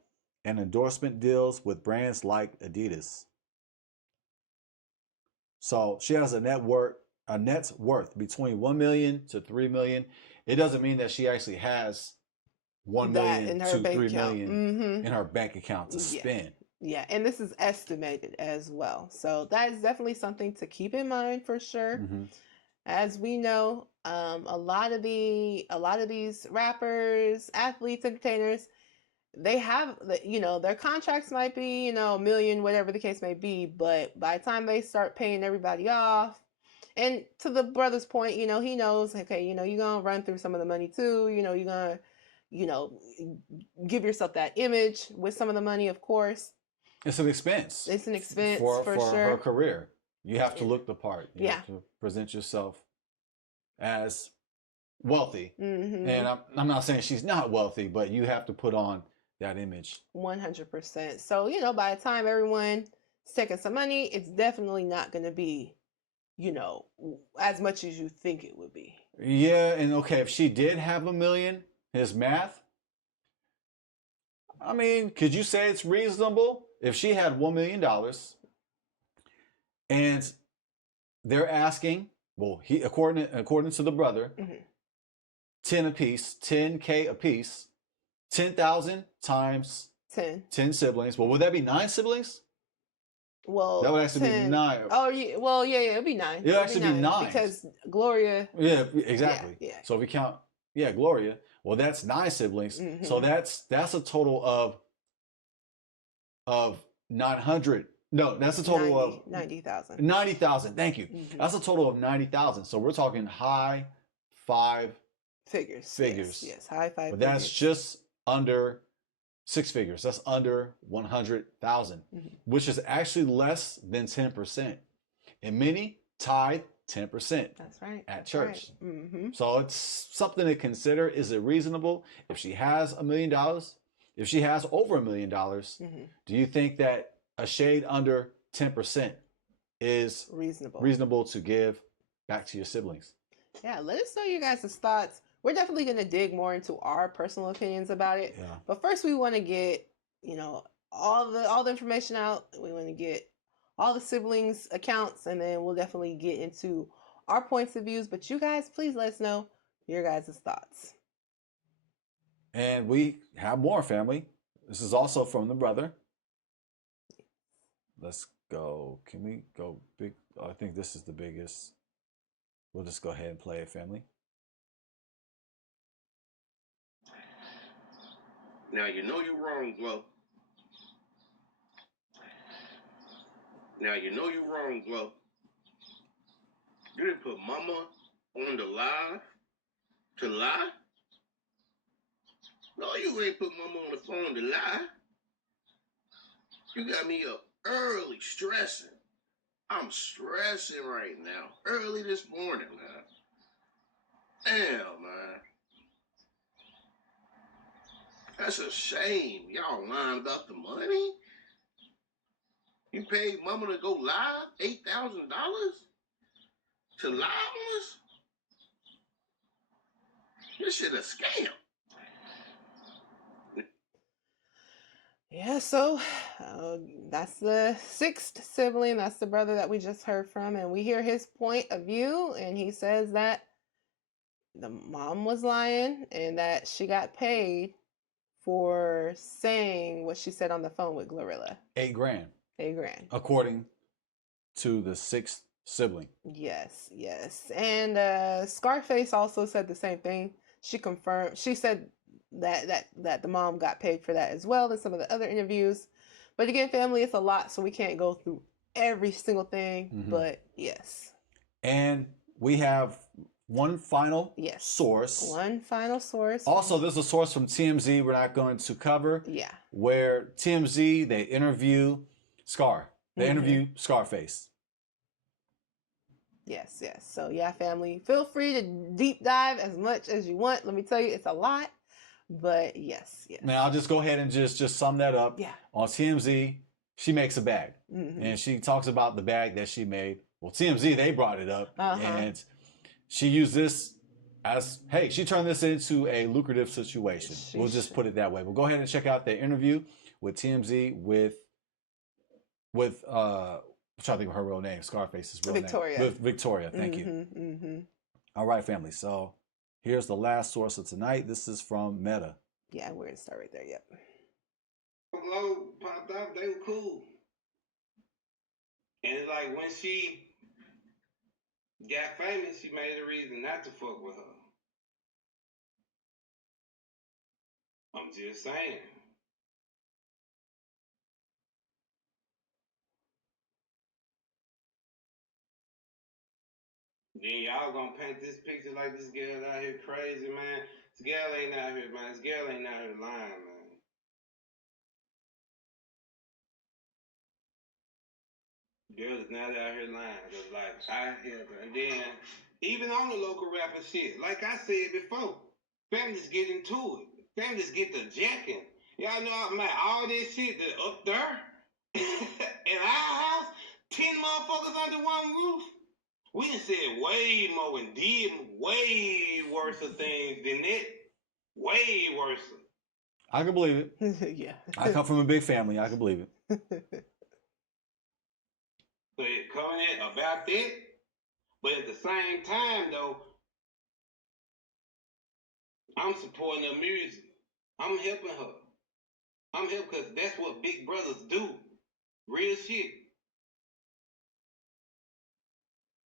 and endorsement deals with brands like Adidas. So she has a net worth between 1 million to 3 million. It doesn't mean that she actually has 1 That million in her to bank 3 account. million in her bank account to spend. Yeah, and this is estimated as well. So that is definitely something to keep in mind for sure. Mm-hmm. As we know, a lot of these rappers, athletes, entertainers, they have, you know, their contracts might be, you know, a million, whatever the case may be, but by the time they start paying everybody off, and to the brother's point, you know, he knows, okay, you know, you're gonna run through some of the money too, you know, you're gonna, you know, give yourself that image with some of the money, of course. It's an expense. It's an expense for sure. her career. You have to look the part. You Yeah. have to present yourself as wealthy. Mm-hmm. And I'm not saying she's not wealthy, but you have to put on that image. 100%. So, you know, by the time everyone's taking some money, it's definitely not going to be, you know, as much as you think it would be. Yeah, and okay, if she did have $1 million, his math, I mean, could you say it's reasonable if she had $1 million and they're asking, well, he according to the brother, 10 apiece, 10K apiece, 10,000 times 10 siblings. Well, would that be 9 siblings? Well, that would actually 10. be 9. Oh, yeah. Well, yeah, it'd be 9. It'd actually be 9 because Gloria. Yeah, exactly. Yeah. So if we count, Gloria. Well, that's 9 siblings. Mm-hmm. So that's a total of 900. No, that's a total of 90,000. 90,000. Thank you. Mm-hmm. That's a total of 90,000. So we're talking high 5 figures. Yes, high 5 but figures. that's just under 6 figures. That's under 100,000, which is actually less than 10%. And many tithe 10%. That's right. At church. Right. Mm-hmm. So it's something to consider. Is it reasonable? If she has $1 million, if she has over $1 million, do you think that a shade under 10% is reasonable to give back to your siblings? Yeah, let us know you guys' thoughts. We're definitely going to dig more into our personal opinions about it. Yeah. But first we want to get, you know, all the information out. We want to get all the siblings' accounts, and then we'll definitely get into our points of views. But you guys, please let us know your guys' thoughts. And we have more, family. This is also from the brother. Let's go. Can we go big? I think this is the biggest. We'll just go ahead and play it, family. Now you know you're wrong, Glo. Now you know you're wrong, Glo. You didn't put mama on the live to lie? No, you ain't put mama on the phone to lie. You got me up early stressing. I'm stressing right now. Early this morning, man. Damn, man. That's a shame. Y'all lying about the money? You paid mama to go live $8,000 to live on us? This shit a scam. Yeah, so that's the sixth sibling. That's the brother that we just heard from. And we hear his point of view. And he says that the mom was lying and that she got paid for saying what she said on the phone with GloRilla. $8 grand. $8 grand. According to the sixth sibling. Yes, yes. And Scarface also said the same thing. She confirmed. She said that the mom got paid for that as well in some of the other interviews. But again, family, it's a lot, so we can't go through every single thing. Mhm. But yes. And we have one final source. One final source. Also, there's a source from TMZ we're not going to cover. Yeah. Where TMZ, they interview Scar. They interview Scarface. Yes, yes. So yeah, family, feel free to deep dive as much as you want. Let me tell you, it's a lot. But yes, yes. Now I'll just go ahead and just sum that up. Yeah. On TMZ, she makes a bag. And she talks about the bag that she made. Well, TMZ, they brought it up. And she used this as, hey, she turned this into a lucrative situation. We'll just put it that way. We'll go ahead and check out the interview with TMZ with I'm trying to think of her real name, Scarface's real Victoria. name. With Victoria, thank you. All right, family. So here's the last source of tonight. This is from Meta. Yeah, we're gonna start right there. Yep. Globe popped up, they were cool. And it's like when she got famous, she made a reason not to fuck with her. I'm just saying. Then y'all gonna paint this picture like this girl out here crazy, man. This girl ain't out here, man. This girl ain't out here lying, man. Girl is not out here lying. Cause like I hear, and then even on the local rapper shit, like I said before, families get into it. Families get the jacking. Y'all know, man, all this shit that up there in our house, 10 motherfuckers under one roof. We done said way more and did way worse of things than that. Way worse. I can believe it. Yeah. I come from a big family. I can believe it. So it coming in about that. But at the same time, though, I'm supporting her music. I'm helping her. I'm helping because that's what big brothers do. Real shit.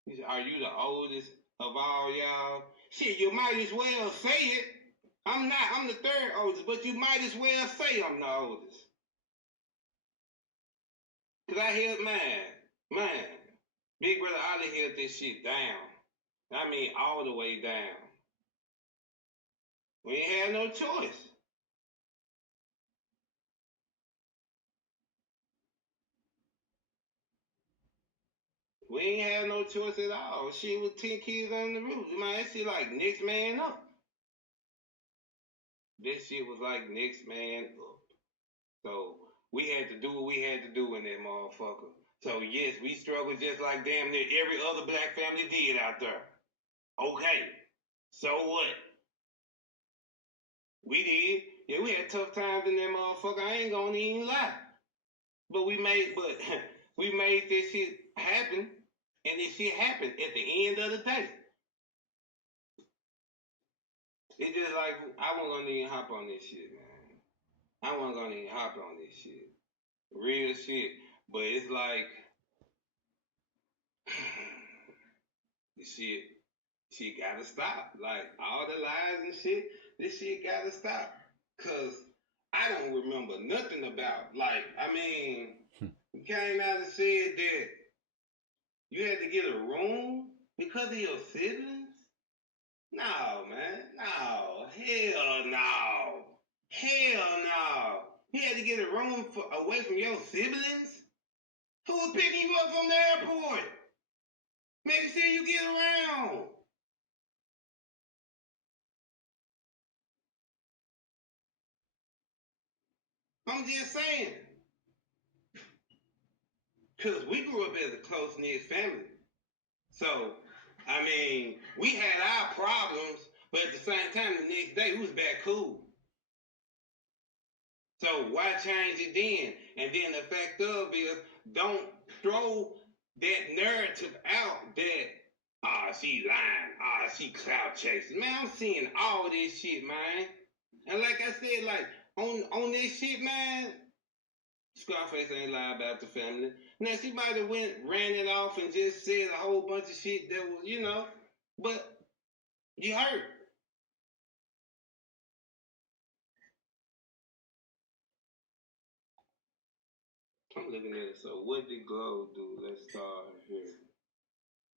He said, are you the oldest of all y'all? Shit, you might as well say it. I'm not. I'm the third oldest, but you might as well say I'm the oldest. Because I held, man, Big Brother Ollie held this shit down. I mean, all the way down. We ain't had no choice. We ain't had no choice at all. She was 10 kids on the roof. Man, that shit like next man up. That shit was like next man up. So we had to do what we had to do in that motherfucker. So yes, we struggled just like damn near every other black family did out there. Okay, so what? We did. Yeah, we had tough times in that motherfucker. I ain't gonna even lie. But we made this shit happen. And this shit happened at the end of the day. It's just like, I wasn't gonna even hop on this shit, man. I wasn't gonna even hop on this shit. Real shit. But it's like, this shit gotta stop. Like, all the lies and shit, this shit gotta stop. Cause I don't remember nothing about, like, I mean, you came out and said that you had to get a room because of your siblings? No, man. No. Hell no. Hell no. You had to get a room away from your siblings? Who was picking you up from the airport? Making sure you get around. I'm just saying. because we grew up as a close-knit family. So, I mean, we had our problems, but at the same time, the next day, we was back cool. So why change it then? And then the fact of is, don't throw that narrative out that, she lying, she clout chasing. Man, I'm seeing all this shit, man. And like I said, like, on this shit, man, Scarface ain't lying about the family. Now, she might have ran it off and just said a whole bunch of shit that was, but you hurt. I'm looking at it. So what did Glo do? Let's start here.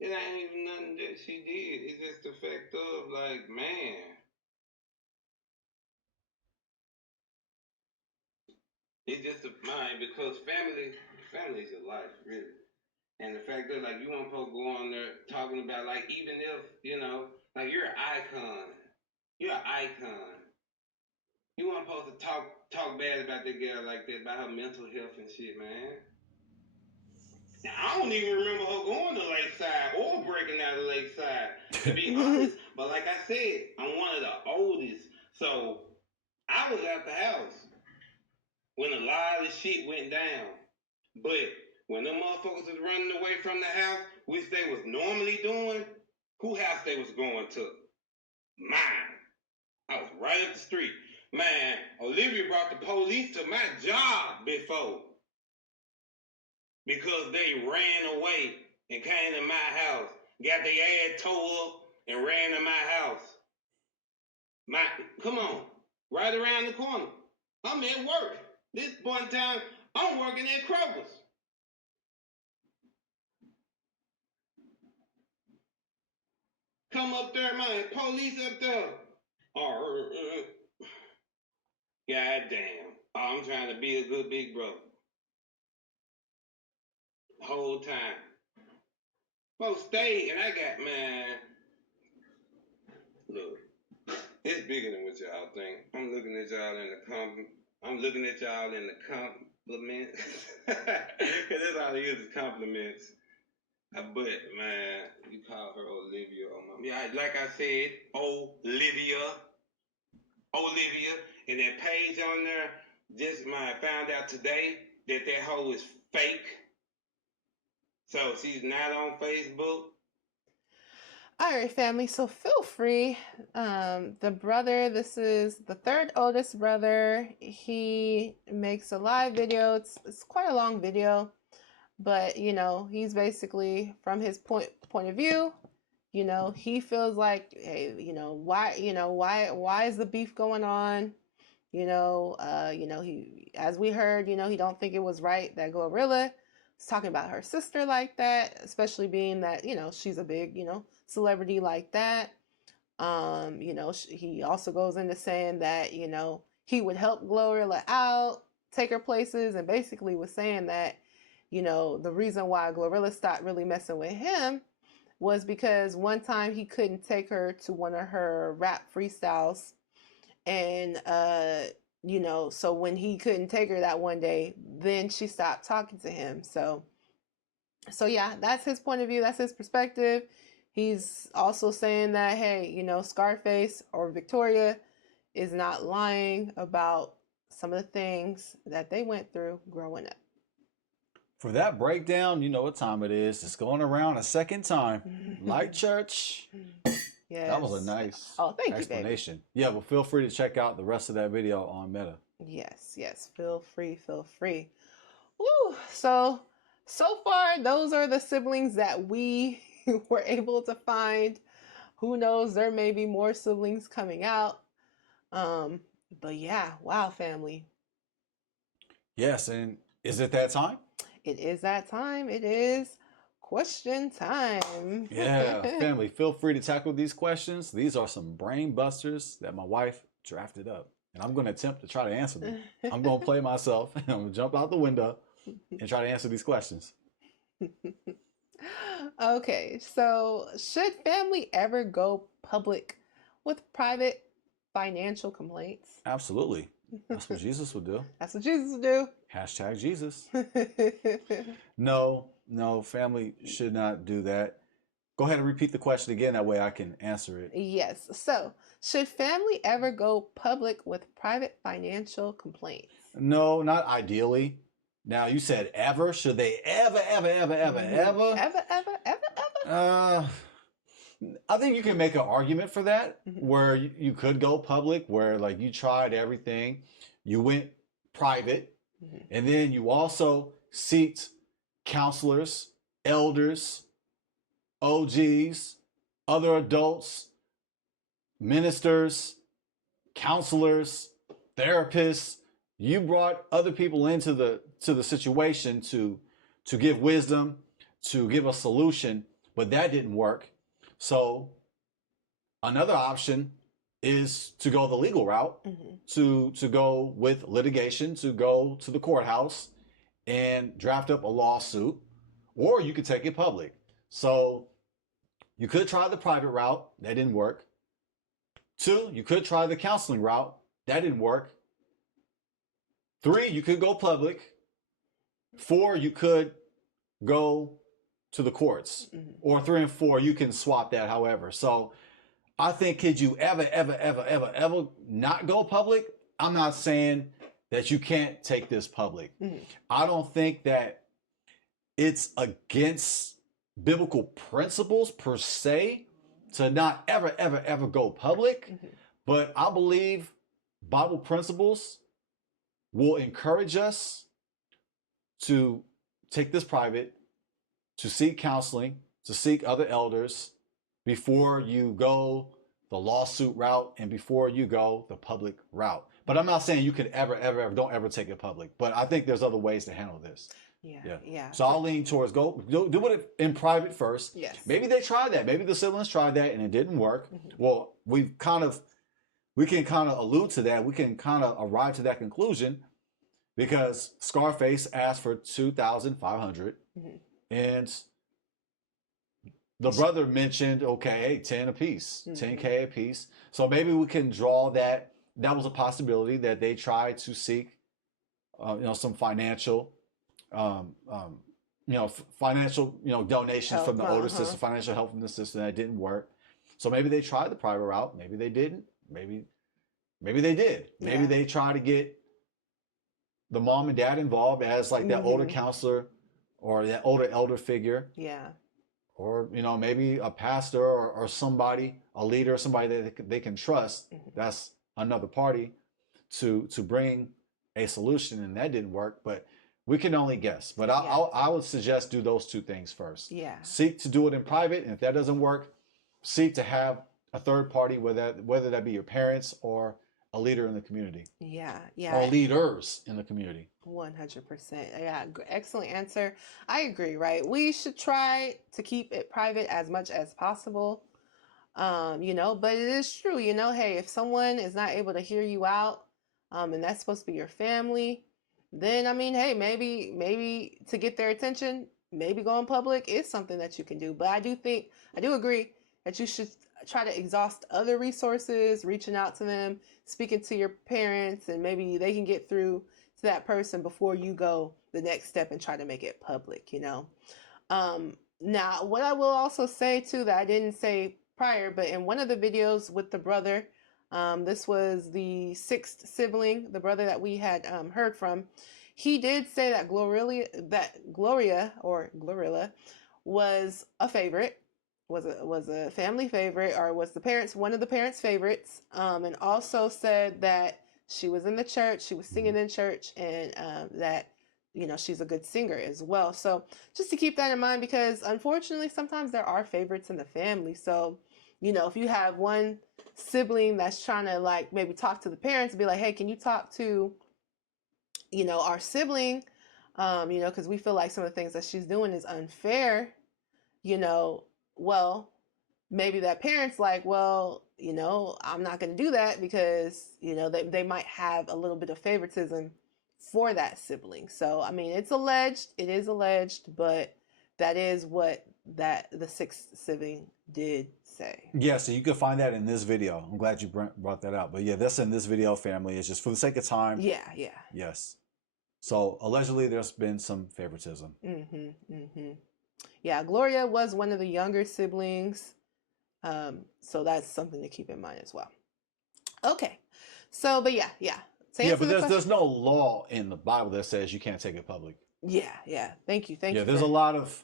It ain't even nothing that she did. It's just the fact of, like, man. It's just a mind because family's your life, really. And the fact that, like, you weren't supposed to go on there talking about, like, even if, like, you're an icon. You're an icon. You weren't supposed to talk bad about that girl like that, about her mental health and shit, man. Now, I don't even remember her going to Lakeside or breaking out of Lakeside, to be honest. But like I said, I'm one of the oldest. So I was at the house when a lot of shit went down. But when them motherfuckers was running away from the house, which they was normally doing, who house they was going to? Mine. I was right up the street. Man, Olivia brought the police to my job before because they ran away and came to my house, got their ass tore up and ran to my house. Come on, right around the corner. I'm at work. This point in time, I'm working at Kroger's. Come up there, man. Police up there. God damn. I'm trying to be a good big brother. The whole time. Folks stayed, and I got, man. Look, it's bigger than what y'all think. I'm looking at y'all in the comments. Because that's all it is compliments. But, man, you call her Olivia. Yeah, like I said, Olivia. And that page on there, just found out today that hoe is fake. So she's not on Facebook. All right, family. So feel free. The brother, this is the third oldest brother. He makes a live video. It's quite a long video, but he's basically from his point of view. He feels like, hey, why is the beef going on? He, as we heard, he don't think it was right that GloRilla was talking about her sister like that, especially being that, she's a big, celebrity like that. He also goes into saying that, he would help GloRilla out, take her places, and basically was saying that, the reason why GloRilla stopped really messing with him was because one time he couldn't take her to one of her rap freestyles. And, so when he couldn't take her that one day, then she stopped talking to him. So yeah, that's his point of view. That's his perspective. He's also saying that, hey, Scarface or Victoria is not lying about some of the things that they went through growing up. For that breakdown, you know what time it is. It's going around a second time. Light church. Yes. That was a nice explanation. You, yeah, but feel free to check out the rest of that video on Meta. Yes. Feel free. Woo. So far, those are the siblings that we were able to find. Who knows? There may be more siblings coming out. But yeah, wow, family. Yes, and is it that time? It is that time. It is question time. Yeah, family, feel free to tackle these questions. These are some brain busters that my wife drafted up, and I'm going to attempt to try to answer them. I'm going to play myself, and I'm going to jump out the window and try to answer these questions. Okay, so should family ever go public with private financial complaints? Absolutely. That's what Jesus would do. That's what Jesus would do. Hashtag Jesus. No, family should not do that. Go ahead and repeat the question again. That way I can answer it. Yes. So, should family ever go public with private financial complaints? No, not ideally. Now, you said ever. Should they ever? Ever? I think you can make an argument for that, Mhm. where you could go public, where like you tried everything, you went private, Mhm. and then you also seeked counselors, elders, OGs, other adults, ministers, counselors, therapists. You brought other people into the situation to give wisdom, to give a solution, but that didn't work. So another option is to go the legal route, Mhm. to go with litigation, to go to the courthouse and draft up a lawsuit, or you could take it public. So you could try the private route, that didn't work. 2, you could try the counseling route, that didn't work. 3, you could go public. 4, you could go to the courts. Mhm. Or 3 and 4, you can swap that however. So I think, could you ever not go public? I'm not saying that you can't take this public. Mhm. I don't think that it's against biblical principles per se to not ever go public. Mhm. But I believe Bible principles will encourage us to take this private, to seek counseling, to seek other elders before you go the lawsuit route and before you go the public route. But I'm not saying you could don't ever take it public. But I think there's other ways to handle this. Yeah. So I'll lean towards do it in private first. Yes. Maybe they tried that. Maybe the siblings tried that and it didn't work. Mhm. Well, we can kind of allude to that. We can kind of arrive to that conclusion because Scarface asked for $2,500, Mhm. and the brother mentioned, okay, hey, 10 apiece, Mhm. 10K a piece. So maybe we can draw that. That was a possibility that they tried to seek, some financial, financial, donations Help, from the older uh-huh. sister, financial help from the sister. That didn't work. So maybe they tried the private route. Maybe they didn't. Maybe they did. Maybe Yeah. they try to get the mom and dad involved as like that older Mhm. counselor or that older elder figure, Yeah. or maybe a pastor or somebody, a leader, somebody that they can trust. Mhm. That's another party to bring a solution, and that didn't work. But we can only guess. But I would suggest do those 2 things first. Yeah. Seek to do it in private, and if that doesn't work, seek to have a third party, whether that be your parents or a leader in the community, Yeah. or leaders in the community. 100%. Yeah, excellent answer. I agree, right? We should try to keep it private as much as possible. But it is true, hey, if someone is not able to hear you out, and that's supposed to be your family, then I mean, hey, maybe to get their attention, maybe going public is something that you can do. But I do agree that you should try to exhaust other resources, reaching out to them, speaking to your parents, and maybe they can get through to that person before you go the next step and try to make it public. Now, what I will also say too that I didn't say prior, but in one of the videos with the brother, this was the 6th sibling, the brother that we had heard from. He did say that Gloria or GloRilla was a favorite, was a family favorite, or was one of the parents' favorites, and also said that she was in the church, she was singing in church, and that she's a good singer as well. So just to keep that in mind, because unfortunately sometimes there are favorites in the family. So if you have one sibling that's trying to like maybe talk to the parents and be like, hey, can you talk to our sibling, because we feel like some of the things that she's doing is unfair, well, maybe that parent's like, well, I'm not going to do that, because they might have a little bit of favoritism for that sibling. So I mean, it is alleged, but that is what that the sixth sibling did say. Yeah, so you can find that in this video. I'm glad you brought that out. But yeah, that's in this video, family. It's just for the sake of time. Yeah, yeah. Yes. So allegedly, there's been some favoritism. Yeah, Gloria was one of the younger siblings. So that's something to keep in mind as well. Okay. So, but yeah. Yeah, but there's no law in the Bible that says you can't take it public. Yeah. Thank you. Yeah, there's a lot of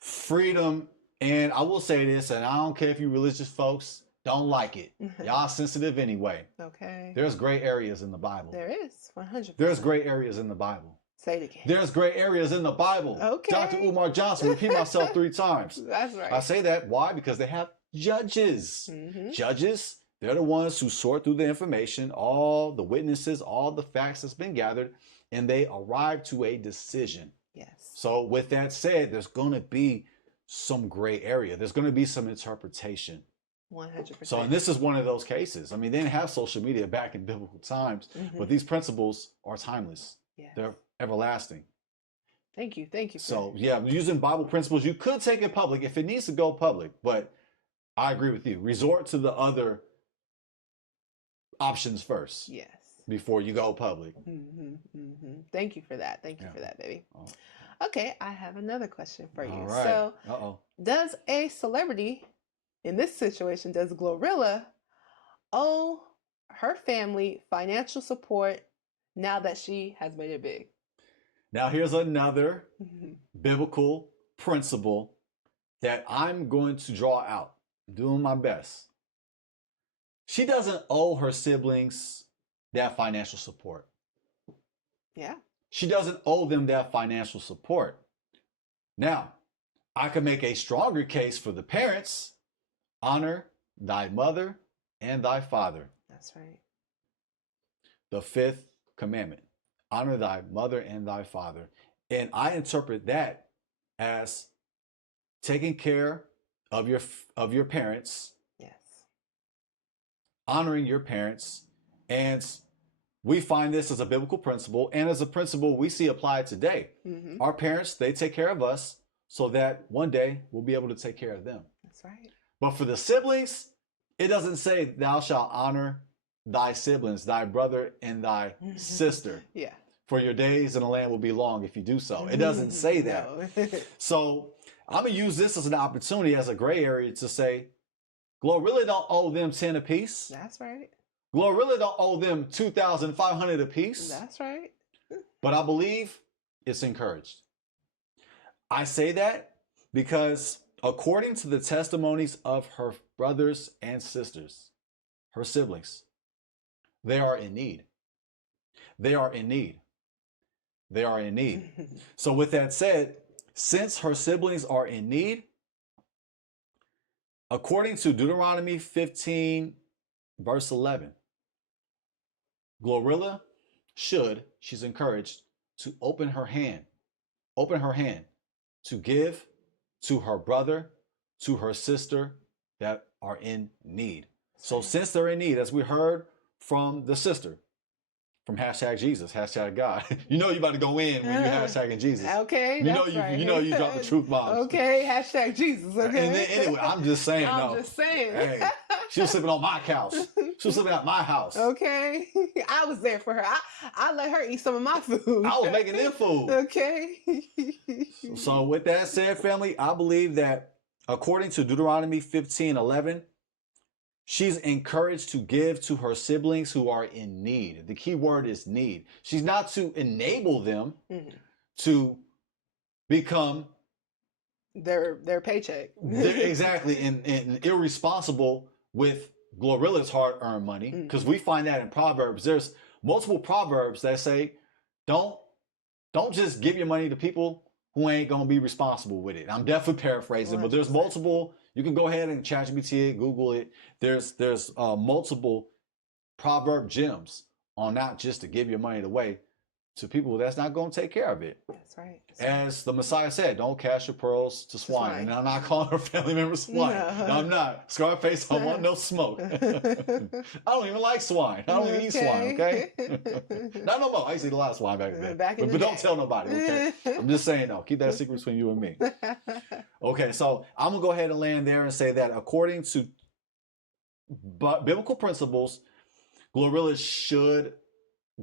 freedom. And I will say this, and I don't care if you religious folks don't like it. Y'all sensitive anyway. Okay. There's gray areas in the Bible. There is, 100%. There's gray areas in the Bible. Say it again. There's gray areas in the Bible. Okay. Dr. Umar Johnson, repeat myself 3 times. That's right. I say that, why? Because they have judges. Judges, they're the ones who sort through the information, all the witnesses, all the facts that's been gathered, and they arrive to a decision. Yes. So with that said, there's going to be some gray area. There's going to be some interpretation. 100%. So, and this is one of those cases. I mean, they didn't have social media back in biblical times, but these principles are timeless. Yes. They're everlasting. Thank you. So, yeah, using Bible principles, you could take it public if it needs to go public, but I agree with you. Resort to the other options first. Yes. Before you go public. Thank you for that. Thank you for that, baby. Oh. Okay, I have another question for you. All right. So, does a celebrity, in this situation, does GloRilla owe her family financial support now that she has made it big? Now, here's another biblical principle that I'm going to draw out. I'm doing my best. She doesn't owe her siblings that financial support. Yeah. She doesn't owe them that financial support. Now, I can make a stronger case for the parents. Honor thy mother and thy father. That's right. The 5th commandment. Honor thy mother and thy father. And I interpret that as taking care of your parents. Yes. Honoring your parents. And we find this as a biblical principle and as a principle we see applied today. Our parents, they take care of us so that one day we'll be able to take care of them. That's right. But for the siblings, it doesn't say thou shalt honor thy siblings, thy brother and thy sister. Yeah. For your days in the land will be long if you do so. It doesn't say that. No. So I'm going to use this as an opportunity, as a gray area, to say, GloRilla don't owe them 10 apiece. That's right. GloRilla don't owe them 2,500 apiece. That's right. But I believe it's encouraged. I say that because according to the testimonies of her brothers and sisters, her siblings, they are in need. They are in need. They are in need. So with that said, since her siblings are in need, according to Deuteronomy 15, verse 11, GloRilla she's encouraged to open her hand to give to her brother, to her sister that are in need. So since they're in need, as we heard from the sister, from #Jesus, #God, you know you about to go in when you #ing Jesus. Okay, you know you drop the truth bombs. Okay, #Jesus. Okay. And then anyway, I'm just saying. I'm just saying. Hey, she was sleeping on my couch. She was sleeping at my house. Okay, I was there for her. I let her eat some of my food. I was making them food. Okay. So with that said, family, I believe that according to Deuteronomy 15:11, she's encouraged to give to her siblings who are in need. The key word is need. She's not to enable them to become their paycheck. Exactly, and irresponsible with GloRilla's hard-earned money, because we find that in Proverbs. There's multiple Proverbs that say, don't just give your money to people who ain't gonna be responsible with it. I'm definitely paraphrasing, 100%. But there's multiple. You can go ahead and ChatGPT it, Google it. There's multiple proverb gems on not just to give your money away to people that's not going to take care of it. That's right. That's right. As the Messiah said, don't cast your pearls to swine. And I'm not calling her family members swine. No, I'm not. Scarface, I want no smoke. I don't even like swine. I don't even eat swine, okay? Not no more. I used to eat a lot of swine back in the day. But don't tell nobody, okay? I'm just saying, no. Keep that secret between you and me. Okay, so I'm going to go ahead and land there and say that according to biblical principles, GloRilla should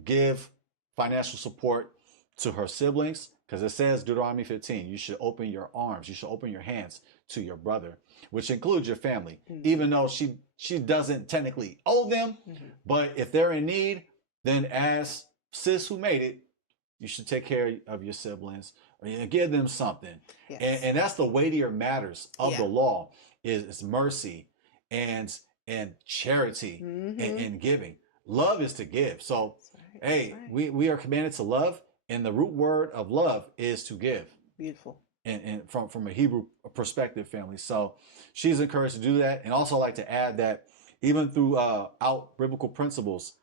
give financial support to her siblings, because it says Deuteronomy 15, you should open your arms, you should open your hands to your brother, which includes your family, even though she doesn't technically owe them, but if they're in need, then as sis who made it, you should take care of your siblings or give them something. Yes. And that's the weightier matters of the law is mercy and charity and giving. Love is to give. So hey, we are commanded to love, and the root word of love is to give. Beautiful. And from a Hebrew perspective, family. So she's encouraged to do that. And also I like to add that even through out biblical principles,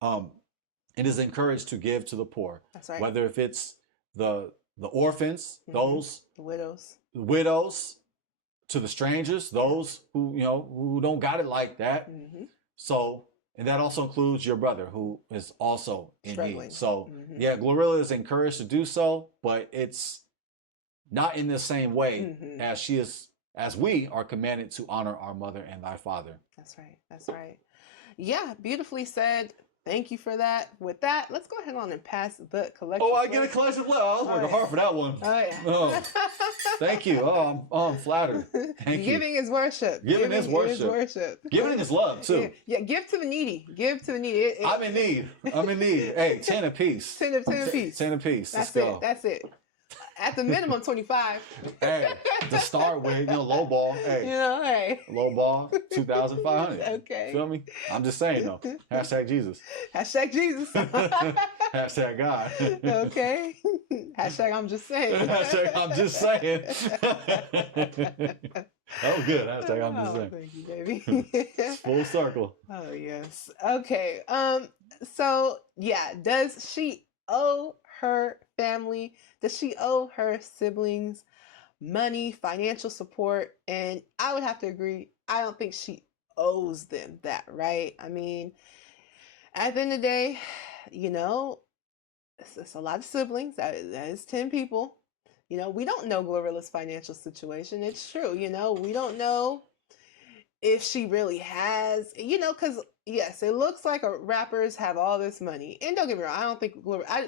it is encouraged to give to the poor. That's right. Whether if it's the orphans, those the widows, to the strangers, those who don't got it like that. So. And that also includes your brother, who is also in need. So, yeah, GloRilla is encouraged to do so, but it's not in the same way as we are commanded to honor our mother and thy father. That's right. That's right. Yeah, beautifully said. Thank you for that. With that, let's go ahead on and pass the collective. Oh, I get a collective blessing. I was working hard for that one. Oh, yeah. Oh, thank you. Oh, I'm flattered. Thank you. Giving is worship. Giving is worship. Giving is love, too. Yeah, give to the needy. Give to the needy. I'm in need. Hey, 10 apiece. 10 apiece. 10 apiece. That's it. That's it. At the minimum, 25. Hey, to start with, low ball. Hey, hey. Low ball, 2,500. Okay. Feel me? I'm just saying, though. Hashtag Jesus. Hashtag Jesus. Hashtag God. Okay. Hashtag I'm just saying. Hashtag I'm just saying. That was good. Hashtag I'm just saying. Thank you, baby. It's full circle. Oh, yes. Okay. So, yeah, does she owe her family? Does she owe her siblings money, financial support? And I would have to agree, I don't think she owes them that, right? I mean, at the end of the day, it's a lot of siblings. That is 10 people. We don't know GloRilla's financial situation. It's true. We don't know if she really has, because yes, it looks like rappers have all this money. And don't get me wrong, I don't think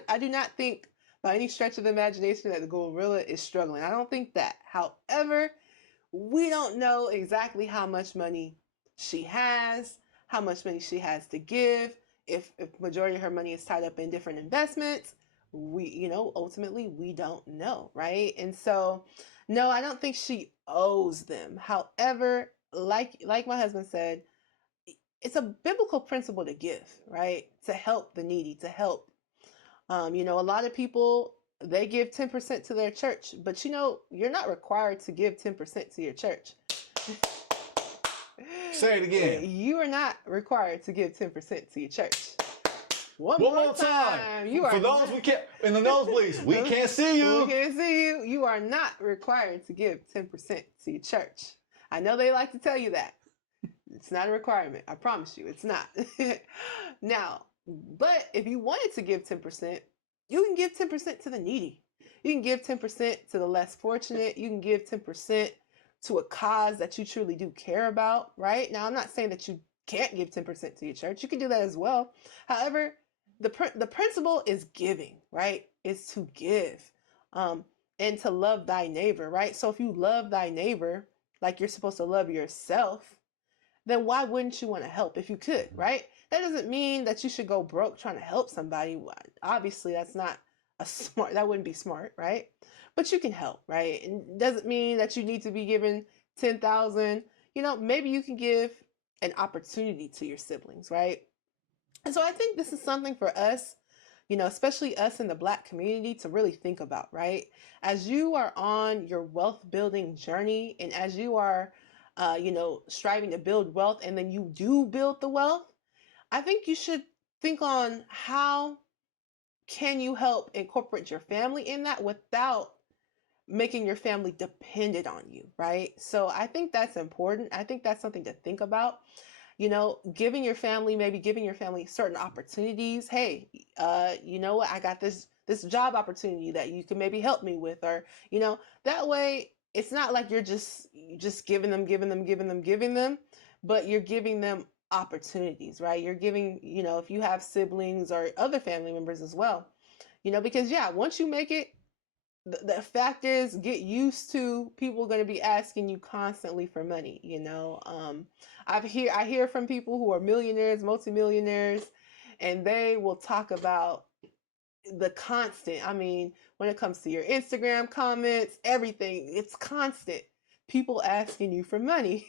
I do not think by any stretch of the imagination that the GloRilla is struggling. I don't think that. However, we don't know exactly how much money she has, how much money she has to give. If majority of her money is tied up in different investments, ultimately we don't know, right? And so, no, I don't think she owes them. However, like my husband said, it's a biblical principle to give, right? To help the needy, to help. A lot of people, they give 10% to their church, but you're not required to give 10% to your church. Say it again. You are not required to give 10% to your church. One more time. For those we can't, in the nosebleeds, we can't see you. We can't see you. You are not required to give 10% to your church. I know they like to tell you that. It's not a requirement. I promise you, it's not. Now, but if you wanted to give 10%, you can give 10% to the needy. You can give 10% to the less fortunate. You can give 10% to a cause that you truly do care about, right? Now, I'm not saying that you can't give 10% to your church. You can do that as well. However, the principle is giving, right? Is to give and to love thy neighbor, right? So if you love thy neighbor like you're supposed to love yourself, then why wouldn't you want to help if you could, right? That doesn't mean that you should go broke trying to help somebody. Obviously, that's not that wouldn't be smart, right? But you can help, right? And it doesn't mean that you need to be given 10,000. Maybe you can give an opportunity to your siblings, right? And so I think this is something for us, especially us in the Black community, to really think about, right? As you are on your wealth building journey, and as you are striving to build wealth, and then you do build the wealth, I think you should think on how can you help incorporate your family in that without making your family dependent on you, right? So I think that's important. I think that's something to think about. Giving your family, maybe giving your family certain opportunities. Hey, you know what? I got this job opportunity that you can maybe help me with, or that way it's not like you're just giving them, but you're giving them opportunities, right? You're giving, if you have siblings or other family members as well, because yeah, once you make it, the fact is, get used to people going to be asking you constantly for money. I hear from people who are millionaires, multimillionaires, and they will talk about the constant. I mean, when it comes to your Instagram comments, everything, it's constant. People asking you for money.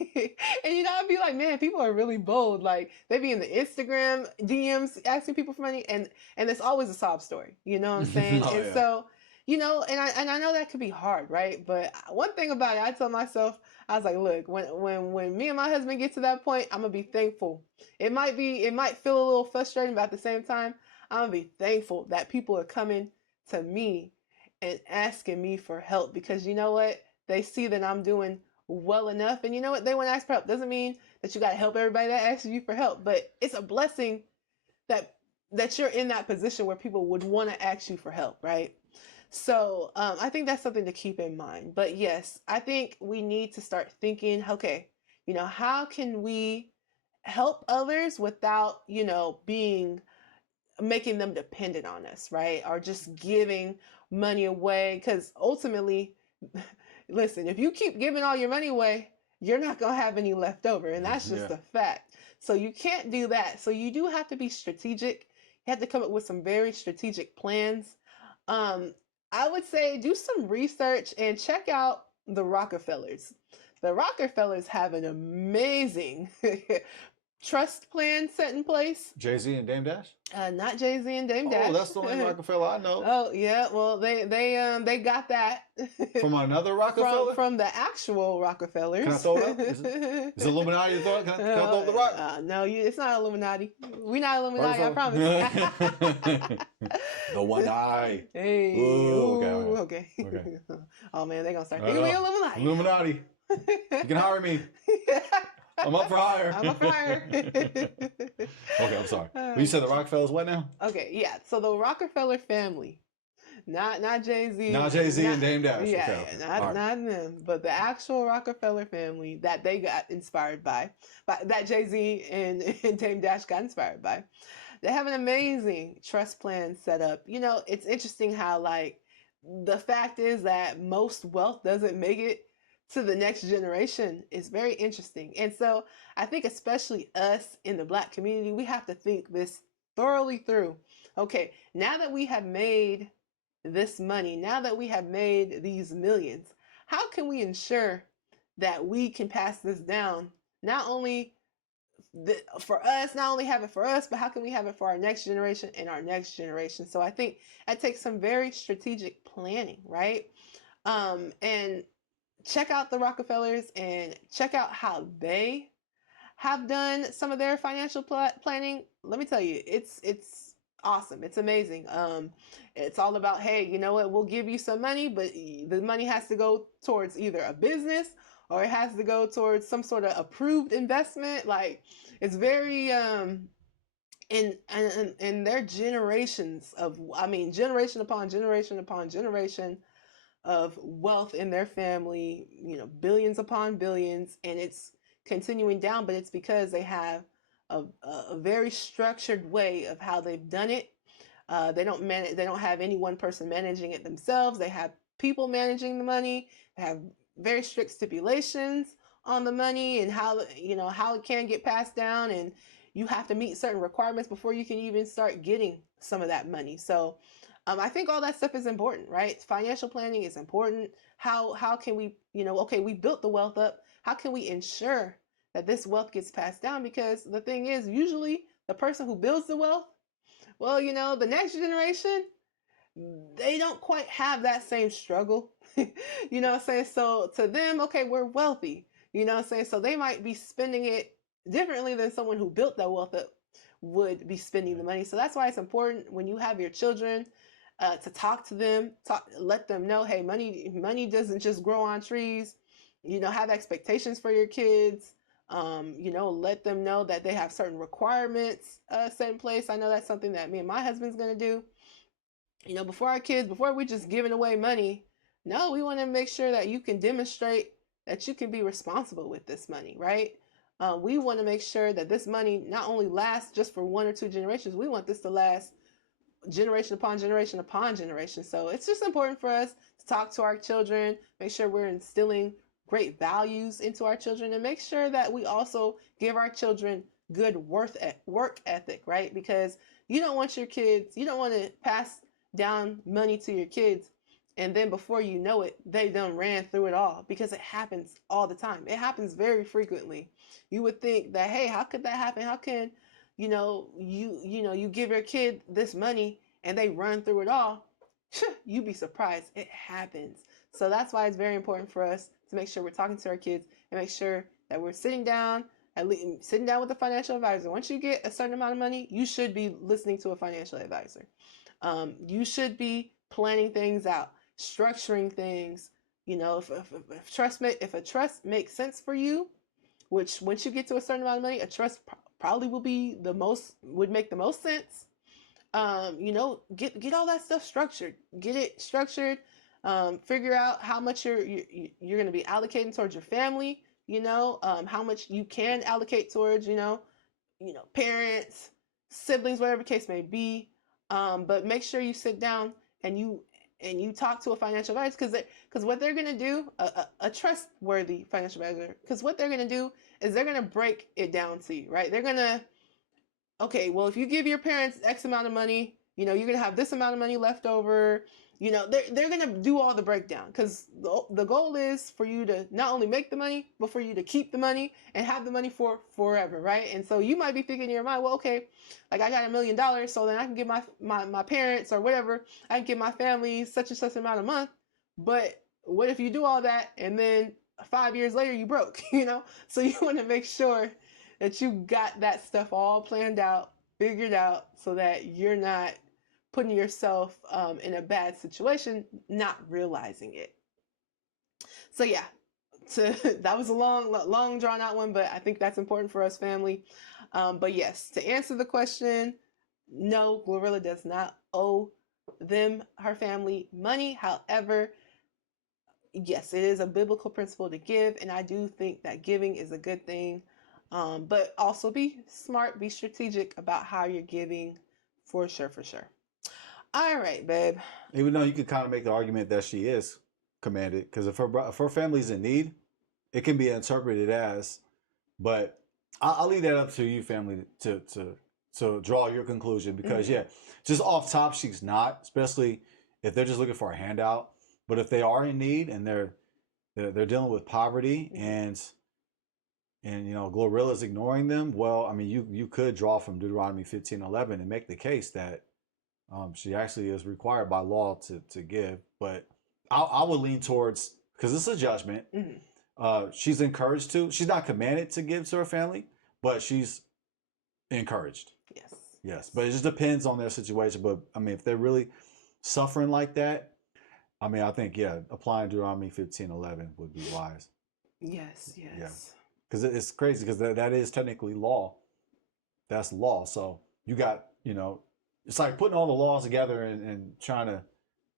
And I'd be like, man, people are really bold. Like, they be in the Instagram DMs asking people for money, and it's always a sob story. You know what I'm saying? Oh, And yeah. so, and I know that could be hard, right? But one thing about it, I tell myself, I was like, look, when me and my husband get to that point, I'm gonna be thankful. It might feel a little frustrating, but at the same time, I'm gonna be thankful that people are coming to me and asking me for help, because you know what? They see that I'm doing well enough, and you know what? They want to ask for help. Doesn't mean that you got to help everybody that asks you for help, but it's a blessing that you're in that position where people would want to ask you for help, right? So I think that's something to keep in mind. But yes, I think we need to start thinking, okay, how can we help others without, making them dependent on us, right? Or just giving money away. Because ultimately, listen, if you keep giving all your money away, you're not going to have any left over. And that's just Yeah. a fact. So you can't do that. So you do have to be strategic. You have to come up with some very strategic plans. I would say do some research and check out the Rockefellers. The Rockefellers have an amazing trust plan set in place. Jay-Z and Dame Dash? Not Jay-Z and Dame Dash. Oh, that's the only Rockefeller I know. Oh yeah, well they got that From another Rockefeller? from the actual Rockefellers. Can I throw it up? Is it Illuminati to throw it? Can I throw up the rock? No, it's not Illuminati. We're not Illuminati, I promise. The one eye. Hey. Ooh, Okay. Oh man, they're gonna start I thinking we know. Illuminati. Illuminati. You can hire me. I'm up for hire. I'm up for hire. Okay, I'm sorry. But you said the Rockefellers what now? Okay, yeah. So the Rockefeller family, not Jay-Z. Not Jay-Z and Dame Dash. Yeah, Okay, okay. not All right. them, but the actual Rockefeller family that they got inspired by that Jay-Z and Dame Dash got inspired by. They have an amazing trust plan set up. It's interesting how, like, the fact is that most wealth doesn't make it to the next generation. Is very interesting. And so I think especially us in the Black community, we have to think this thoroughly through. Okay, now that we have made this money, now that we have made these millions, how can we ensure that we can pass this down, not only for us, not only have it for us, but how can we have it for our next generation and our next generation? So I think that takes some very strategic planning, right? And check out the Rockefellers and check out how they have done some of their financial planning. Let me tell you, it's awesome. It's amazing. It's all about, hey, you know what? We'll give you some money, but the money has to go towards either a business or it has to go towards some sort of approved investment. Like, it's very in their generations of, generation upon generation upon generation of wealth in their family, billions upon billions, and it's continuing down, but it's because they have a very structured way of how they've done it. They don't have any one person managing it themselves. They have people managing the money. They have very strict stipulations on the money and how it can get passed down, and you have to meet certain requirements before you can even start getting some of that money. So I think all that stuff is important, right? Financial planning is important. How can we, okay, we built the wealth up. How can we ensure that this wealth gets passed down? Because the thing is, usually the person who builds the wealth, well, the next generation, they don't quite have that same struggle. You know what I'm saying? So to them, okay, we're wealthy. You know what I'm saying? So they might be spending it differently than someone who built that wealth up, would be spending the money. So that's why it's important when you have your children to talk to them, let them know, hey, money doesn't just grow on trees. Have expectations for your kids. Let them know that they have certain requirements set in place. I know that's something that me and my husband's going to do. Before we just giving away money, no, we want to make sure that you can demonstrate that you can be responsible with this money, right? We want to make sure that this money not only lasts just for 1 or 2 generations, we want this to last generation upon generation upon generation. So it's just important for us to talk to our children, make sure we're instilling great values into our children, and make sure that we also give our children good work ethic, right? Because you don't want to pass down money to your kids, and then before you know it, they done ran through it all, because it happens all the time. It happens very frequently. You would think that, hey, how could that happen? How can you give your kid this money and they run through it all? You'd be surprised. It happens. So that's why it's very important for us to make sure we're talking to our kids and make sure that we're sitting down with a financial advisor. Once you get a certain amount of money, you should be listening to a financial advisor. You should be planning things out, structuring things. If a trust makes sense for you, which once you get to a certain amount of money, a trust probably would make the most sense. Get all that stuff structured. Get it structured. Figure out how much you're going to be allocating towards your family. How much you can allocate towards parents, siblings, whatever the case may be. But make sure you sit down and you talk to a financial advisor, because what they're going to do, a trustworthy financial advisor, because what they're going to do is they're going to break it down to you, right? They're going to, okay, well, if you give your parents X amount of money, you're going to have this amount of money left over. They're going to do all the breakdown, because the goal is for you to not only make the money, but for you to keep the money and have the money for forever, right? And so you might be thinking in your mind, well, okay, like I got $1 million, so then I can give my parents or whatever, I can give my family such and such amount a month. But what if you do all that and then 5 years later you broke, So you want to make sure that you got that stuff all planned out, figured out, so that you're not putting yourself in a bad situation, not realizing it. So yeah, that was a long drawn out one, but I think that's important for us family. But yes, to answer the question, no, GloRilla does not owe her family money. However, yes, it is a biblical principle to give, and I do think that giving is a good thing. But also be smart, be strategic about how you're giving, for sure. All right, babe. Even though you could kind of make the argument that she is commanded, because if her family's in need, it can be interpreted as. But I'll leave that up to you, family, to draw your conclusion. Because just off top, she's not, especially if they're just looking for a handout. But if they are in need and they're dealing with poverty and GloRilla's ignoring them, well, I mean, you could draw from Deuteronomy 15:11 and make the case that she actually is required by law to give. But I would lean towards, because it's a judgment. She's encouraged to. She's not commanded to give to her family, but she's encouraged. Yes. But it just depends on their situation. But I mean, if they're really suffering like that, I mean, I think applying Deuteronomy 15:11 would be wise. Yes. Yeah. Because it's crazy, because that is technically law. That's law. So you got, it's like putting all the laws together and trying to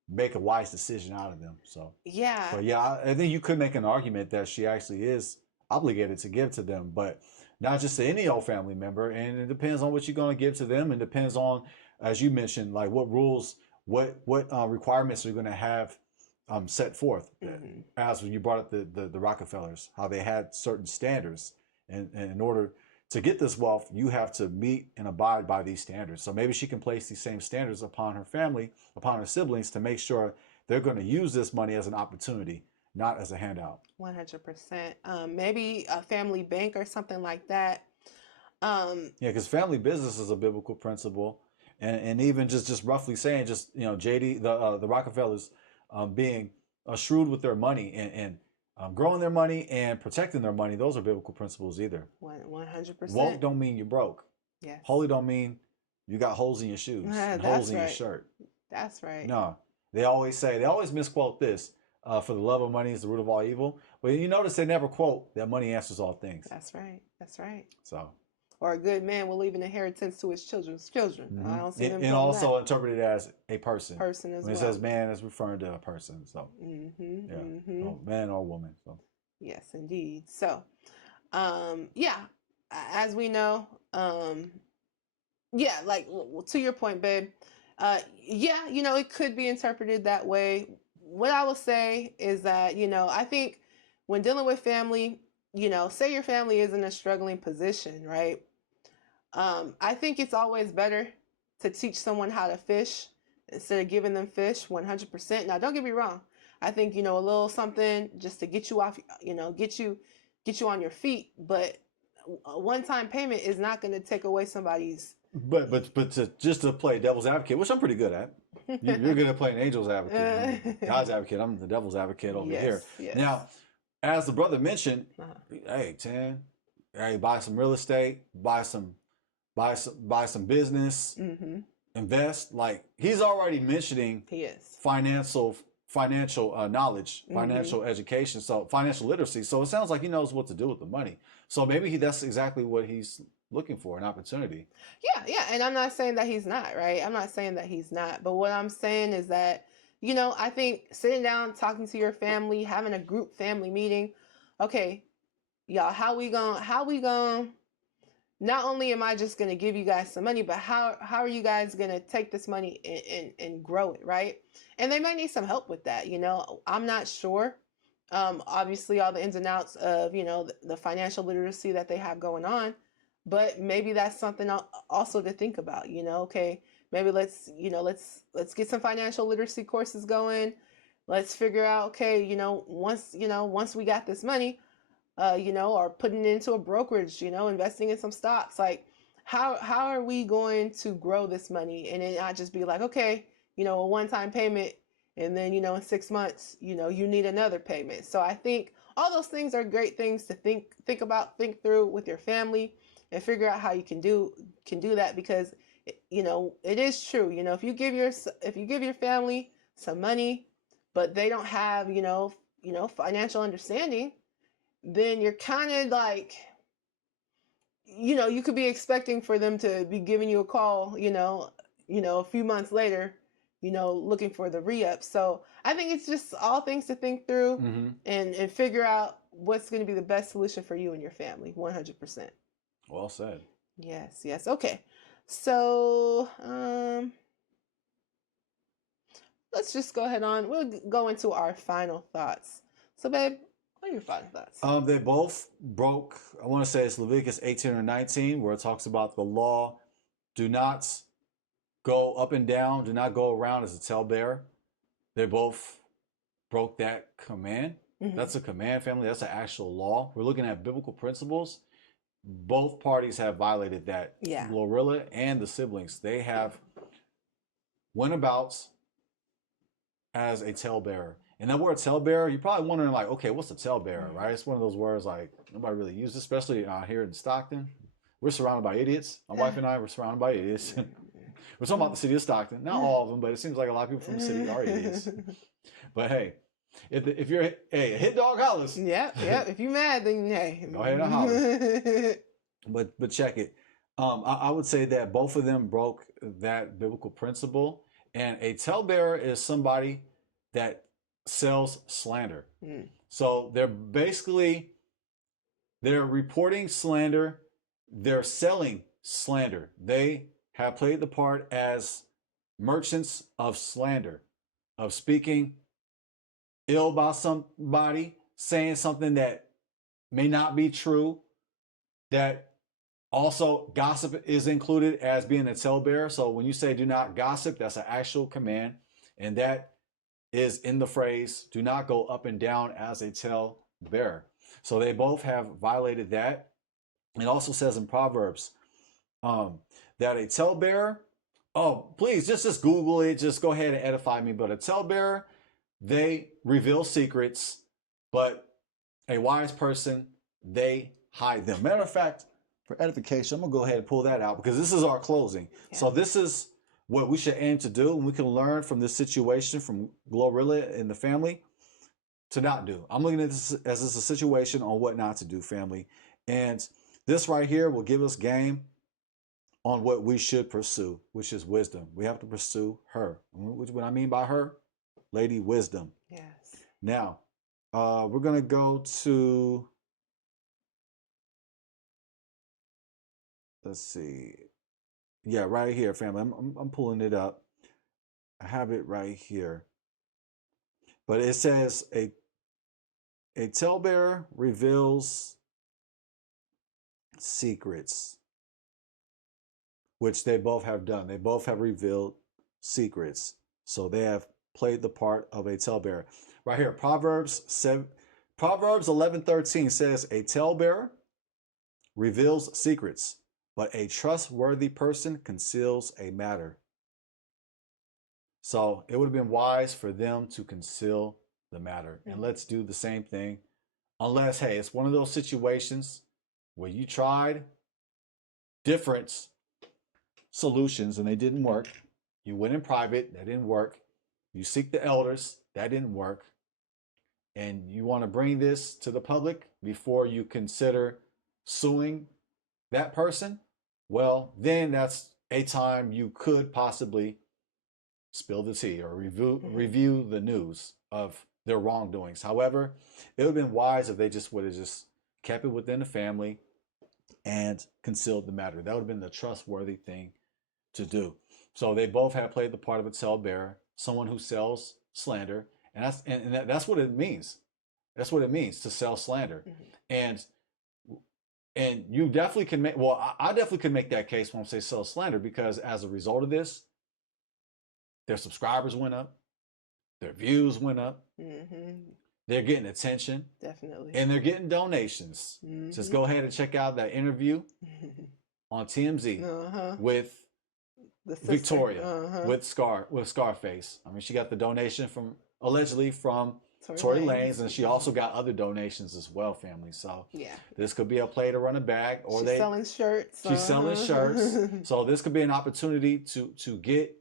make a wise decision out of them. So yeah. But I think you could make an argument that she actually is obligated to give to them, but not just to any old family member. And it depends on what you're going to give to them, and depends on, as you mentioned, like what rules, what requirements are you going to have set forth. As when you brought up the Rockefellers, how they had certain standards, and in order to get this wealth, you have to meet and abide by these standards. So maybe she can place these same standards upon her family, upon her siblings, to make sure they're going to use this money as an opportunity, not as a handout. 100%. Maybe a family bank or something like that. Because family business is a biblical principle, and even just roughly saying, JD, the Rockefellers being shrewd with their money and growing their money and protecting their money, those are biblical principles either. 100%. Woke don't mean you're broke. Yes. Holy don't mean you got holes in your shoes and holes in your shirt. That's right. No, they always misquote this. For the love of money is the root of all evil. But you notice they never quote that money answers all things. That's right. That's right. So. Or a good man will leave an inheritance to his children's children. Mm-hmm. I don't see them. And also interpreted as a person. Person as when well. When it says man, it's referring to a person. So. Mm-hmm. Yeah. Mm-hmm. So man or woman. So. Yes, indeed. So, yeah, as we know, yeah, like to your point, babe. Yeah, you know, it could be interpreted that way. What I will say is that, you know, I think when dealing with family, you know, say your family is in a struggling position, right? I think it's always better to teach someone how to fish instead of giving them fish 100%. Now, don't get me wrong. I think, you know, a little something just to get you off, you know, get you on your feet. But a one-time payment is not going to take away somebody's. But just to play devil's advocate, which I'm pretty good at. You're good at playing angel's advocate, God's advocate. I'm the devil's advocate over here. Yes. Now, as the brother mentioned, hey, 10, hey, buy some real estate, buy some business, invest. Like he's already mentioning, he is financial knowledge, financial education, so financial literacy. So it sounds like he knows what to do with the money. So maybe that's exactly what he's looking for, an opportunity. Yeah, and I'm not saying that he's not, right? I'm not saying that he's not, but what I'm saying is that, you know, I think sitting down, talking to your family, having a group family meeting, okay, y'all, how we gonna not only am I just gonna give you guys some money, but how are you guys gonna take this money and grow it, right? And they might need some help with that, you know. I'm not sure. Obviously all the ins and outs of, you know, the financial literacy that they have going on. But maybe that's something also to think about, you know, okay, maybe let's get some financial literacy courses going. Let's figure out, okay, once we got this money, or putting it into a brokerage, investing in some stocks, like how are we going to grow this money and it not just be like, okay, a one-time payment and then, in 6 months, you need another payment. So I think all those things are great things to think about, think through with your family and figure out how you can do that, because it is true. If you give your family some money, but they don't have, financial understanding, then you're kind of like, you could be expecting for them to be giving you a call, a few months later, looking for the re-up. So I think it's just all things to think through and figure out what's going to be the best solution for you and your family. 100%. Well said. Yes. Okay. So, let's just go ahead on. We'll go into our final thoughts. So, babe, what are your final thoughts? They both broke, I want to say it's Leviticus 18 or 19, where it talks about the law, do not go up and down, do not go around as a talebearer. They both broke that command. That's a command, family. That's an actual law. We're looking at biblical principles. Both parties have violated that. Yeah. GloRilla and the siblings, they have went about as a talebearer. And that word talebearer, you're probably wondering like, okay, what's a talebearer, right? It's one of those words like nobody really uses, especially here in Stockton. We're surrounded by idiots. My wife and I were surrounded by idiots. We're talking about the city of Stockton. Not all of them, but it seems like a lot of people from the city are idiots. But hey, if you're a hit dog hollers. Yep. If you're mad, then hey. Go ahead and holler. But check it. I would say that both of them broke that biblical principle. And a talebearer is somebody that sells slander. So they're reporting slander. They're selling slander. They have played the part as merchants of slander, of speaking ill about somebody, saying something that may not be true, that also gossip is included as being a talebearer. So when you say do not gossip, that's an actual command. And that is in the phrase, do not go up and down as a talebearer. So they both have violated that. It also says in Proverbs that a talebearer, please just Google it, just go ahead and edify me. But a talebearer, they reveal secrets, but a wise person, they hide them. Matter of fact, for edification, I'm going to go ahead and pull that out because this is our closing. Yeah. So this is what we should aim to do, and we can learn from this situation from GloRilla and the family to not do. I'm looking at this as a situation on what not to do, family. And this right here will give us game on what we should pursue, which is wisdom. We have to pursue her. What I mean by her, Lady Wisdom. Yes. Now, we're going to go to, let's see. Yeah, right here, family. I'm pulling it up. I have it right here. But it says a talebearer reveals secrets, which they both have done. They both have revealed secrets. So they have played the part of a talebearer. Right here, Proverbs 11:13 says a talebearer reveals secrets, but a trustworthy person conceals a matter. So it would have been wise for them to conceal the matter. And let's do the same thing. Unless, hey, it's one of those situations where you tried different solutions and they didn't work. You went in private, that didn't work. You seek the elders, that didn't work. And you want to bring this to the public before you consider suing that person, well, then that's a time you could possibly spill the tea or review the news of their wrongdoings. However, it would have been wise if they just would have just kept it within the family and concealed the matter. That would have been the trustworthy thing to do. So they both have played the part of a talebearer, someone who sells slander, and that's what it means. That's what it means to sell slander. And you definitely can make, well, I definitely can make that case when I say sell slander, because as a result of this, their subscribers went up, their views went up, they're getting attention, Definitely, and they're getting donations. Just go ahead and check out that interview on TMZ with Victoria, with Scarface. I mean, she got the donation allegedly from Tory Lanez, and she also got other donations as well, family. So yeah, this could be a play to run a bag, or she's selling shirts. She's selling shirts. So this could be an opportunity to get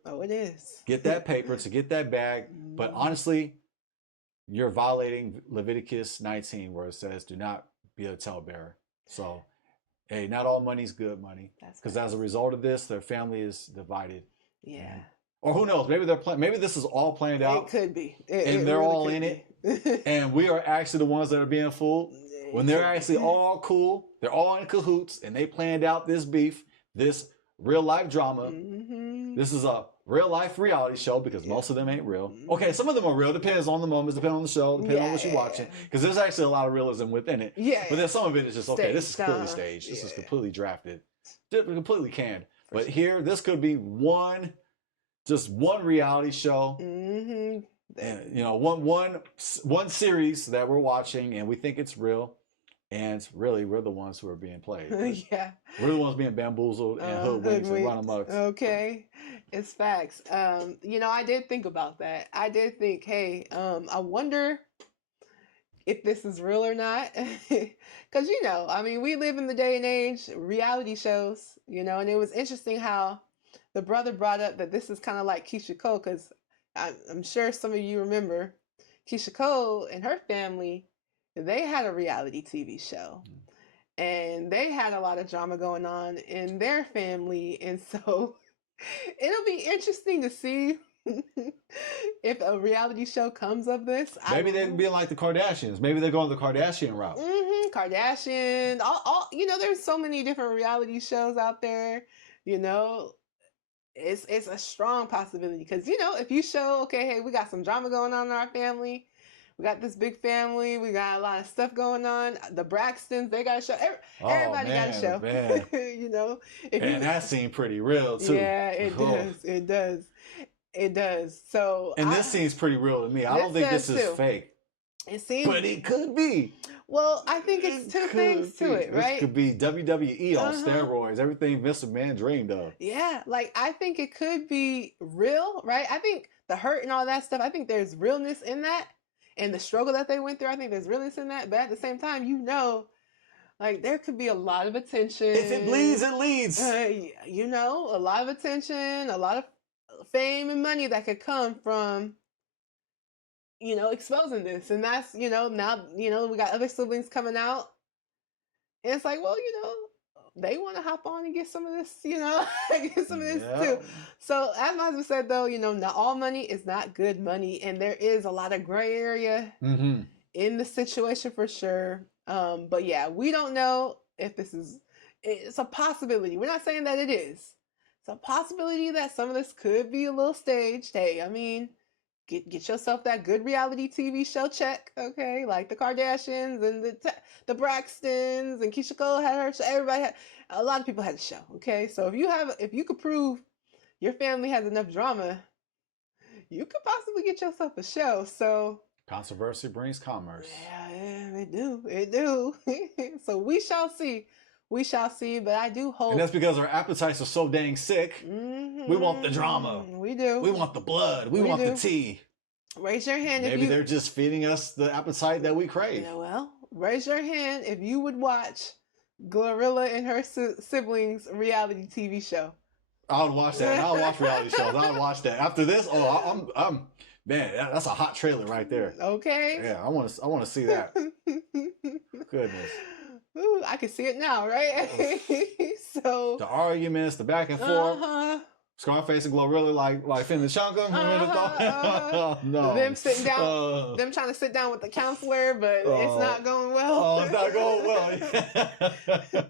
get that paper, to get that bag. But honestly, you're violating Leviticus 19, where it says, "Do not be a talebearer." So, hey, not all money's good money, because as a result of this, their family is divided. Yeah. Or who knows? Maybe maybe this is all planned out. It could be, and they're all in it, and we are actually the ones that are being fooled. When they're actually all cool, they're all in cahoots, and they planned out this beef, this real life drama. This is a real life reality show, because most of them ain't real. Okay, some of them are real. Depends on the moments, depending on the show, depending on what you're watching, because there's actually a lot of realism within it. Yeah. But then some of it is just okay. This is completely staged. This is completely drafted, completely canned. But here, this could be just one reality show, and one series that we're watching, and we think it's real, and really we're the ones who are being played. Yeah, we're the ones being bamboozled and hoodwinked and run amok. Okay, it's facts. I did think about that. I did think, hey, I wonder if this is real or not, because I mean, we live in the day and age reality shows, and it was interesting how the brother brought up that this is kind of like Keisha Cole, because I'm sure some of you remember Keisha Cole and her family, they had a reality TV show, and they had a lot of drama going on in their family, and so it'll be interesting to see if a reality show comes of this. Maybe they'll be like the Kardashians. Maybe they're going the Kardashian route. Kardashian, all there's so many different reality shows out there, It's a strong possibility, because if you show, okay, hey, we got some drama going on in our family, we got this big family, we got a lot of stuff going on, the Braxtons, they got a show, everybody got a show. And that seemed pretty real too. Yeah, it does. So this seems pretty real to me. I don't think this is fake. It seems, but it could be. Well, I think it's two things to it, right? This could be WWE on steroids, everything Vince McMahon dreamed of. Yeah, I think it could be real, right? I think the hurt and all that stuff, I think there's realness in that, and the struggle that they went through, I think there's realness in that. But at the same time, Like there could be a lot of attention. If it bleeds, it leads. You know, a lot of attention, a lot of fame and money that could come from, you know, exposing this. And that's, you know, now, you know, we got other siblings coming out. And it's like, well, you know, they want to hop on and get some of this, you know, get some of this too. So as my husband said, though, you know, not all money is not good money. And there is a lot of gray area in the situation for sure. But yeah, we don't know if this is, it's a possibility. We're not saying that it is. It's a possibility that some of this could be a little staged. Hey, I mean, get yourself that good reality TV show check, okay? Like the Kardashians and the Braxtons and Keisha Cole had her show. Everybody had, a lot of people had a show, okay? So if you could prove your family has enough drama, you could possibly get yourself a show. So controversy brings commerce. Yeah, it do. So we shall see. We shall see, but I do hope. And that's because our appetites are so dang sick. We want the drama. We do. We want the blood. We want the tea. Raise your hand Maybe they're just feeding us the appetite that we crave. Yeah, well, raise your hand if you would watch GloRilla and her siblings reality TV show. I would watch that. I'll watch reality shows. I would watch that. After this, I'm man, that's a hot trailer right there. Okay. Yeah, I want to see that. Goodness. Ooh, I can see it now, right? So the arguments, the back and forth. Scarface and GloRilla like Finn the Chunkum. No. Them sitting down, them trying to sit down with the counselor, but it's not going well. Oh, it's not going well.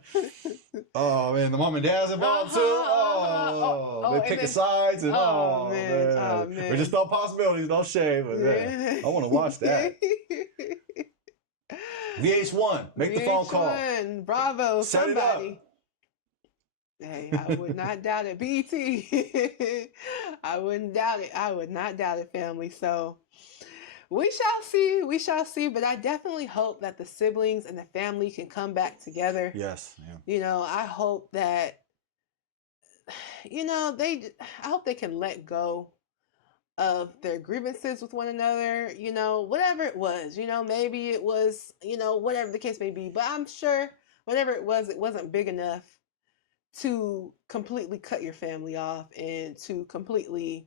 Oh man, the mom and dad's involved too. They picking sides and man. We're just no possibilities, no shame. But man, I want to watch that. VH1, make the phone call. Bravo, set somebody. Hey, I would not doubt it. BET. I wouldn't doubt it. I would not doubt it, family. So we shall see. We shall see. But I definitely hope that the siblings and the family can come back together. Yes. Yeah. You know, I hope that, you know, I hope they can let go of their grievances with one another, you know, whatever it was, you know, maybe it was, you know, whatever the case may be, but I'm sure whatever it wasn't big enough to completely cut your family off and to completely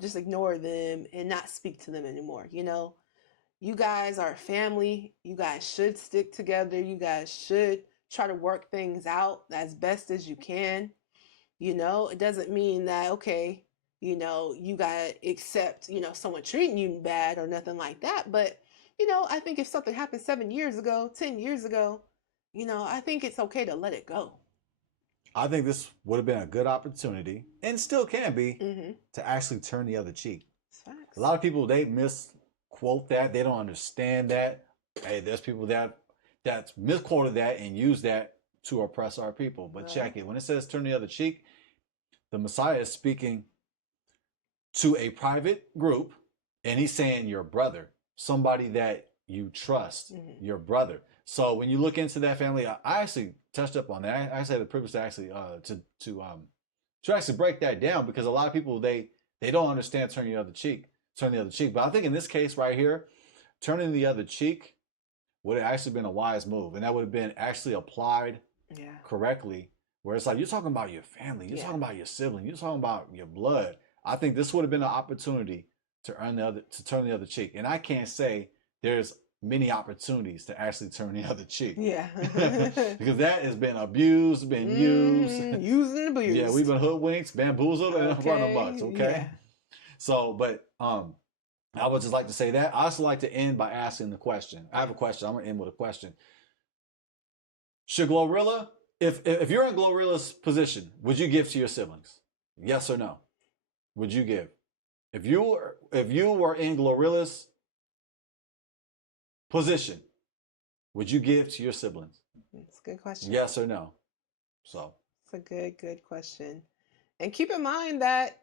just ignore them and not speak to them anymore. You know, you guys are a family. You guys should stick together. You guys should try to work things out as best as you can. You know, it doesn't mean that, okay, you know, you gotta accept, you know, someone treating you bad or nothing like that. But, you know, I think if something happened 7 years ago, 10 years ago, you know, I think it's okay to let it go. I think this would have been a good opportunity, and still can be, to actually turn the other cheek. Facts. A lot of people, they misquote that. They don't understand that. Hey, there's people that's misquoted that and use that to oppress our people. But check it. When it says turn the other cheek, the Messiah is speaking to a private group, and he's saying your brother, somebody that you trust, your brother. So when you look into that family, I actually touched up on that. I actually had the privilege to actually to actually break that down, because a lot of people they don't understand turn the other cheek. But I think in this case right here, turning the other cheek would have actually been a wise move, and that would have been actually applied correctly. Where it's like, you're talking about your family, you're talking about your sibling, you're talking about your blood. I think this would have been an opportunity to turn the other cheek. And I can't say there's many opportunities to actually turn the other cheek. Yeah. Because that has been abused, been used. Used and abused. Yeah, we've been hoodwinked, bamboozled, and run a bucks, okay? Yeah. So, but I would just like to say that. I also like to end by asking the question. I have a question. I'm going to end with a question. Should GloRilla, if you're in GloRilla's position, would you give to your siblings? Yes or no? Would you give? If you were in GloRilla's position, would you give to your siblings? It's a good question. Yes or no? So it's a good question. And keep in mind that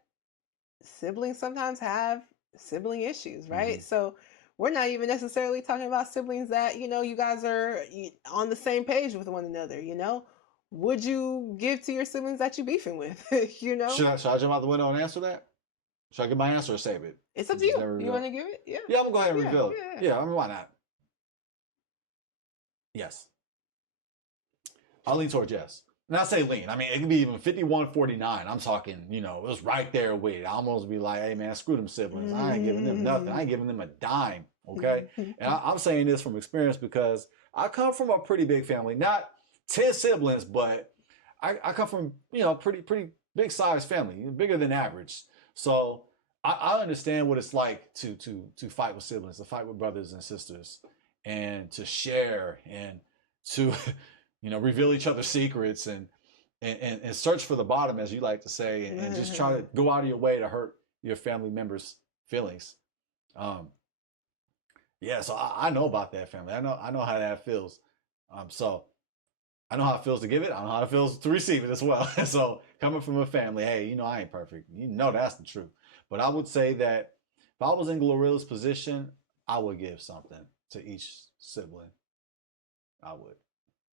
siblings sometimes have sibling issues, right? So we're not even necessarily talking about siblings that, you know, you guys are on the same page with one another, you know? Would you give to your siblings that you're beefing with, you know? Should I jump out the window and answer that? Should I give my answer or save it? It's up to you. You want to give it? Yeah. Yeah, I'm going to go ahead and reveal it. Yeah, I mean, why not? Yes. I lean towards yes. And I say lean. I mean, it can be even 51-49. I'm talking, you know, it was right there with it. I almost be like, hey, man, screw them siblings. I ain't giving them nothing. I ain't giving them a dime, okay? And I'm saying this from experience because I come from a pretty big family. Not 10 siblings, but I come from, you know, pretty big size family, bigger than average. So I understand what it's like to fight with siblings, to fight with brothers and sisters, and to share and to you know, reveal each other's secrets and search for the bottom, as you like to say, and just try to go out of your way to hurt your family members' feelings. Yeah, so I know about that family. I know how that feels. So I know how it feels to give it. I know how it feels to receive it as well. So coming from a family, hey, you know, I ain't perfect. You know that's the truth. But I would say that if I was in GloRilla's position, I would give something to each sibling. I would.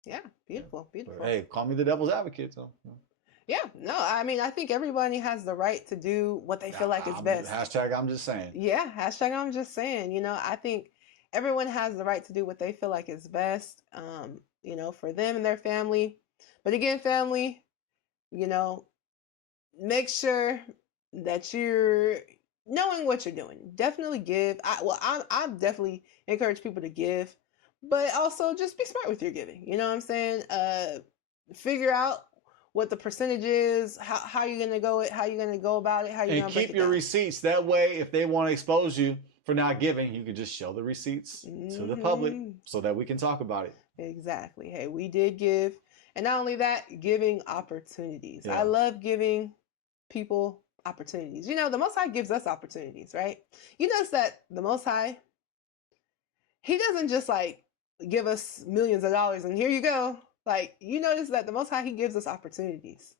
Yeah, beautiful, beautiful. But, hey, call me the devil's advocate, so. Yeah, no, I mean, I think everybody has the right to do what they feel like is best. Hashtag I'm just saying. Yeah, hashtag I'm just saying. You know, I think everyone has the right to do what they feel like is best, you know, for them and their family. But again, family, you know, make sure that you're knowing what you're doing. Definitely give. I definitely encourage people to give, but also just be smart with your giving. You know what I'm saying? Figure out what the percentage is, how you're gonna go how you're gonna go about it, how you're and gonna break keep it your down. receipts. That way, if they want to expose you for not giving, you can just show the receipts to the public so that we can talk about it. Exactly. Hey, we did give, and not only that, giving opportunities. I love giving people opportunities. You know, the Most High gives us opportunities, right? You notice that the Most High, He doesn't just like give us millions of dollars and here you go. Like, you notice that the Most High, He gives us opportunities.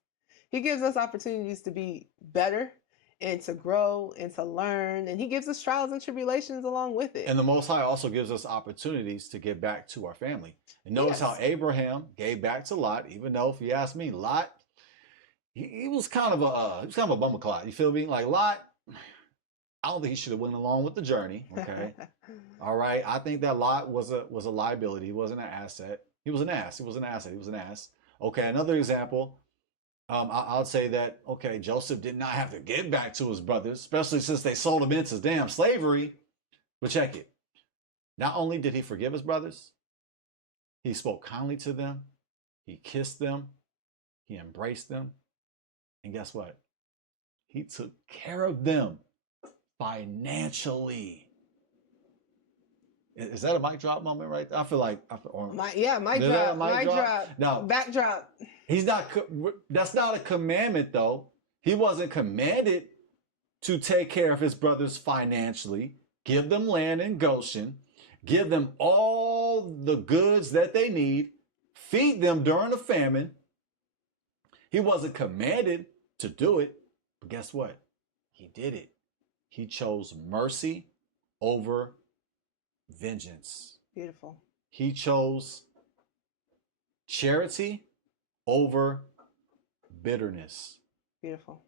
He gives us opportunities to be better and to grow and to learn. And He gives us trials and tribulations along with it. And the Most High also gives us opportunities to give back to our family. And notice how Abraham gave back to Lot, even though, if you ask me, Lot, he was kind of a bummer clot. You feel me? Like Lot, I don't think he should have went along with the journey. Okay. All right. I think that Lot was a liability. He wasn't an asset. He was an ass. He was an asset. He was an ass. Okay. Another example. I'll say that, okay, Joseph did not have to give back to his brothers, especially since they sold him into damn slavery. But check it. Not only did he forgive his brothers, he spoke kindly to them. He kissed them. He embraced them. And guess what? He took care of them financially. Is that a mic drop moment right there? I feel like mic drop. Mic drop. No. Backdrop. He's not, that's not a commandment though. He wasn't commanded to take care of his brothers financially, give them land in Goshen, give them all the goods that they need, feed them during the famine. He wasn't commanded to do it, but guess what? He did it. He chose mercy over vengeance. Beautiful. He chose charity over bitterness. Beautiful.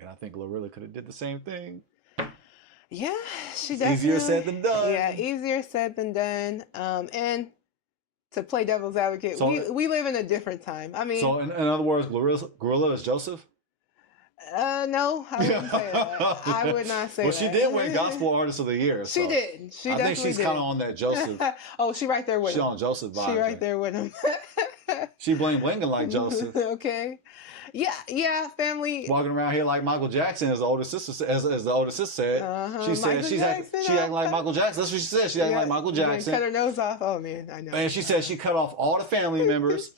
And I think GloRilla could have did the same thing. Yeah, she it's definitely. Easier said than done. Yeah, easier said than done. And to play devil's advocate, so, we live in a different time. I mean, so in other words, GloRilla is Joseph. No, I wouldn't say that. I would not say that. Well, she did win Gospel Artist of the Year. She did. She I think she's kind of on that Joseph. Oh, she right there with him. She on Joseph vibe. She right there with him. She bling blinging like Joseph. Okay. Yeah, family. Walking around here like Michael Jackson, as the older sister, as the older sister said. She said she acting like Michael Jackson. That's what she said. She acting like Michael Jackson. Cut her nose off. Oh man, I know. And she said she cut off all the family members.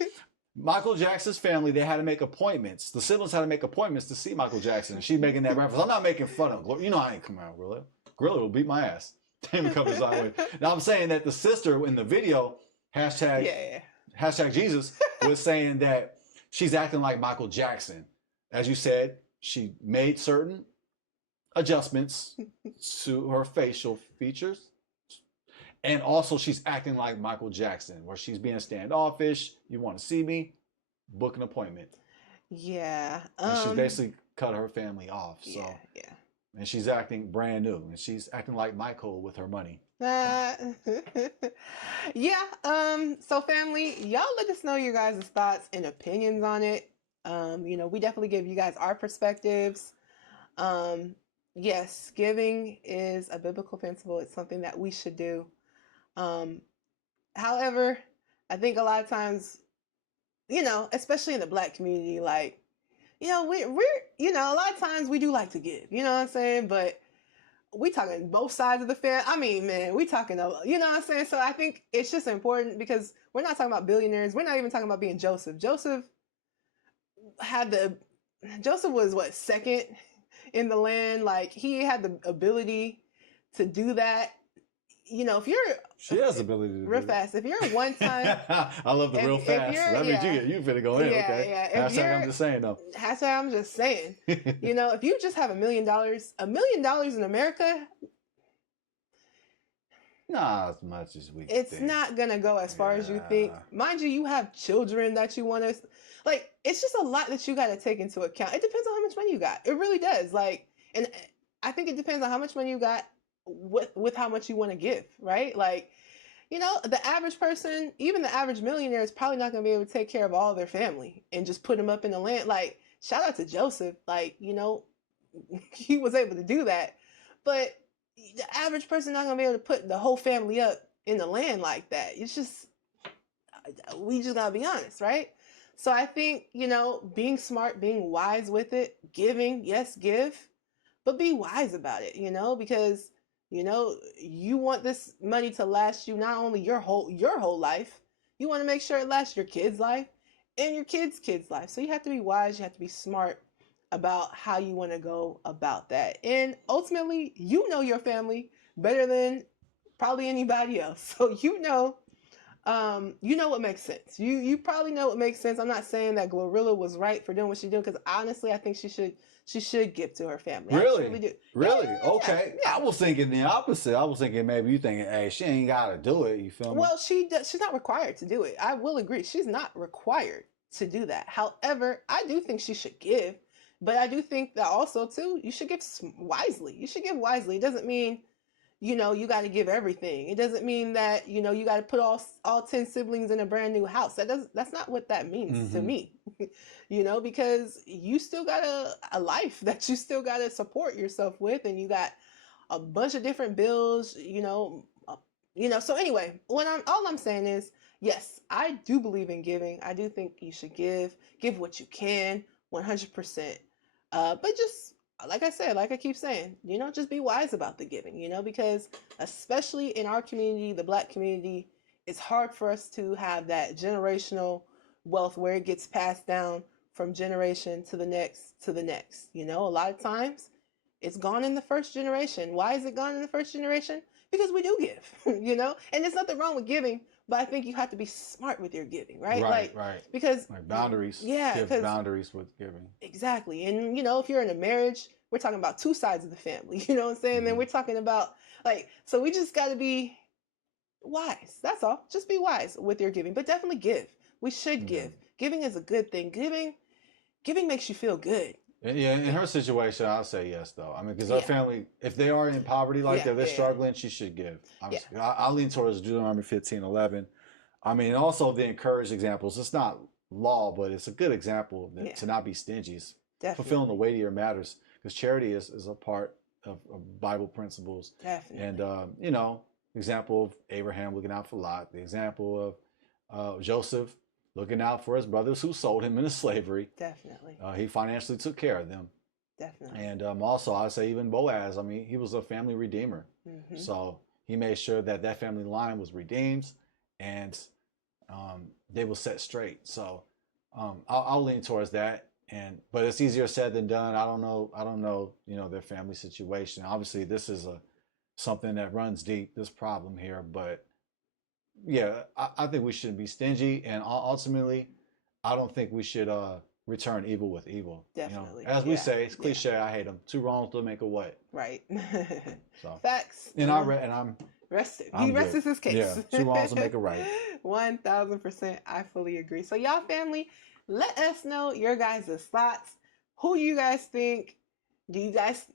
Michael Jackson's family, they had to make appointments. The siblings had to make appointments to see Michael Jackson. She's making that reference. I'm not making fun of GloRilla. You know I ain't coming out GloRilla. GloRilla will beat my ass. Damon covers that way. Now I'm saying that the sister in the video, hashtag Jesus, was saying that she's acting like Michael Jackson. As you said, she made certain adjustments to her facial features. And also she's acting like Michael Jackson, where she's being standoffish. You want to see me? Book an appointment. Yeah. And she's basically cut her family off. So yeah. And she's acting brand new. And she's acting like Michael with her money. Yeah. So family, y'all let us know your guys' thoughts and opinions on it. We definitely give you guys our perspectives. Um, yes, giving is a biblical principle. It's something that we should do. Um, However, I think a lot of times, especially in the Black community, like, we're a lot of times we do like to give, you know what I'm saying? But we talking both sides of the fence. I mean, man, we talking, you know what I'm saying? So I think it's just important because we're not talking about billionaires. We're not even talking about being Joseph. Had the, Joseph was what, second in the land? Like, he had the ability to do that. If you're She has the ability to real do fast, if you're a one-time, I love the real if fast. you're, That means yeah, you finna go in. Okay. if Hashtag I'm you're, just saying though. hashtag I'm just saying, if you just have $1 million, $1 million in America, Not as much as we it's think. not gonna go as far as you think. Yeah. Mind you, you have children that you want to, like, it's just a lot that you got to take into account. It depends on how much money you got. It really does. Like, and I think it depends on how much money you got with how much you want to give, right? Like, the average person, even the average millionaire, is probably not going to be able to take care of all their family and just put them up in the land. Like, shout out to Joseph. Like, he was able to do that. But the average person not going to be able to put the whole family up in the land like that. It's just, we just got to be honest, right? So I think, being smart, being wise with it, giving, yes, give, but be wise about it, because you want this money to last you not only your whole life, you want to make sure it lasts your kids' life and your kids' life. So you have to be wise, you have to be smart about how you want to go about that. And ultimately, your family better than probably anybody else. So what makes sense. You probably know what makes sense. I'm not saying that GloRilla was right for doing what she's doing, because honestly, I think she should give to her family. Really? I truly do. Really? Yeah, Okay. yeah. I was thinking the opposite. I was thinking maybe you thinking, hey, she ain't gotta do it. You feel me? Well, she's not required to do it. I will agree. She's not required to do that. However, I do think she should give, but I do think that also too, you should give wisely. You should give wisely. It doesn't mean you got to give everything. It doesn't mean that you got to put all 10 siblings in a brand new house. That's not what that means to me. Because you still got a life that you still got to support yourself with, and you got a bunch of different bills. So anyway, all I'm saying is, yes, I do believe in giving. I do think you should give what you can, 100%. But just like I said, like I keep saying, just be wise about the giving, because especially in our community, the Black community, it's hard for us to have that generational wealth where it gets passed down from generation to the next to the next. A lot of times it's gone in the first generation. Why is it gone in the first generation? Because we do give, and there's nothing wrong with giving, but I think you have to be smart with your giving, right? Right. Because like boundaries. Yeah, Give boundaries with giving. exactly. And if you're in a marriage, we're talking about two sides of the family, you know what I'm saying? Then we're talking about, so we just got to be wise. That's all. Just be wise with your giving, but definitely give. We should give. Giving is a good thing. Giving makes you feel good. Yeah, in her situation, I'll say yes, though. I mean, because her family, if they are in poverty like that, they're struggling, she should give. I lean towards Deuteronomy 15:11. I mean, also the encouraged examples. It's not law, but it's a good example to not be stingy. Fulfilling the weightier matters, because charity is a part of Bible principles. Definitely. And, example of Abraham looking out for Lot, the example of Joseph looking out for his brothers who sold him into slavery. Definitely. He financially took care of them. Definitely. And also, I'd say even Boaz, I mean, he was a family redeemer. So he made sure that family line was redeemed, and they were set straight. So I'll lean towards that. But it's easier said than done. I don't know, their family situation. Obviously, this is something that runs deep, this problem here, but yeah, I think we shouldn't be stingy, and ultimately, I don't think we should return evil with evil. Definitely. As we say, it's cliche. I hate them. Two wrongs don't make a what. Right. So facts. And I'm rested. He rests his case. Yeah, two wrongs will make a right. 1000%. I fully agree. So y'all family, let us know your guys' thoughts. Who you guys think? Do you guys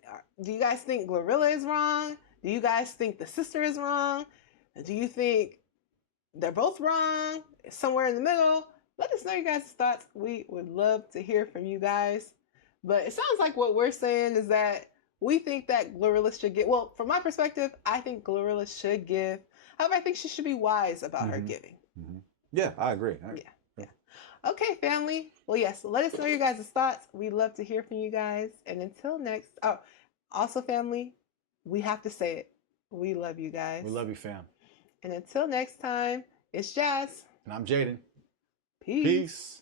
think GloRilla is wrong? Do you guys think the sister is wrong? Do you think they're both wrong? Somewhere in the middle? Let us know your guys' thoughts. We would love to hear from you guys. But it sounds like what we're saying is that we think that GloRilla should get, well, from my perspective, I think GloRilla should give. However, I think she should be wise about her giving. Yeah, I agree. Yeah. Okay, family. Well, yes, let us know your guys' thoughts. We'd love to hear from you guys. And until next, also, family, we have to say it. We love you guys. We love you, fam. And until next time, it's Jazz. And I'm Jaden. Peace.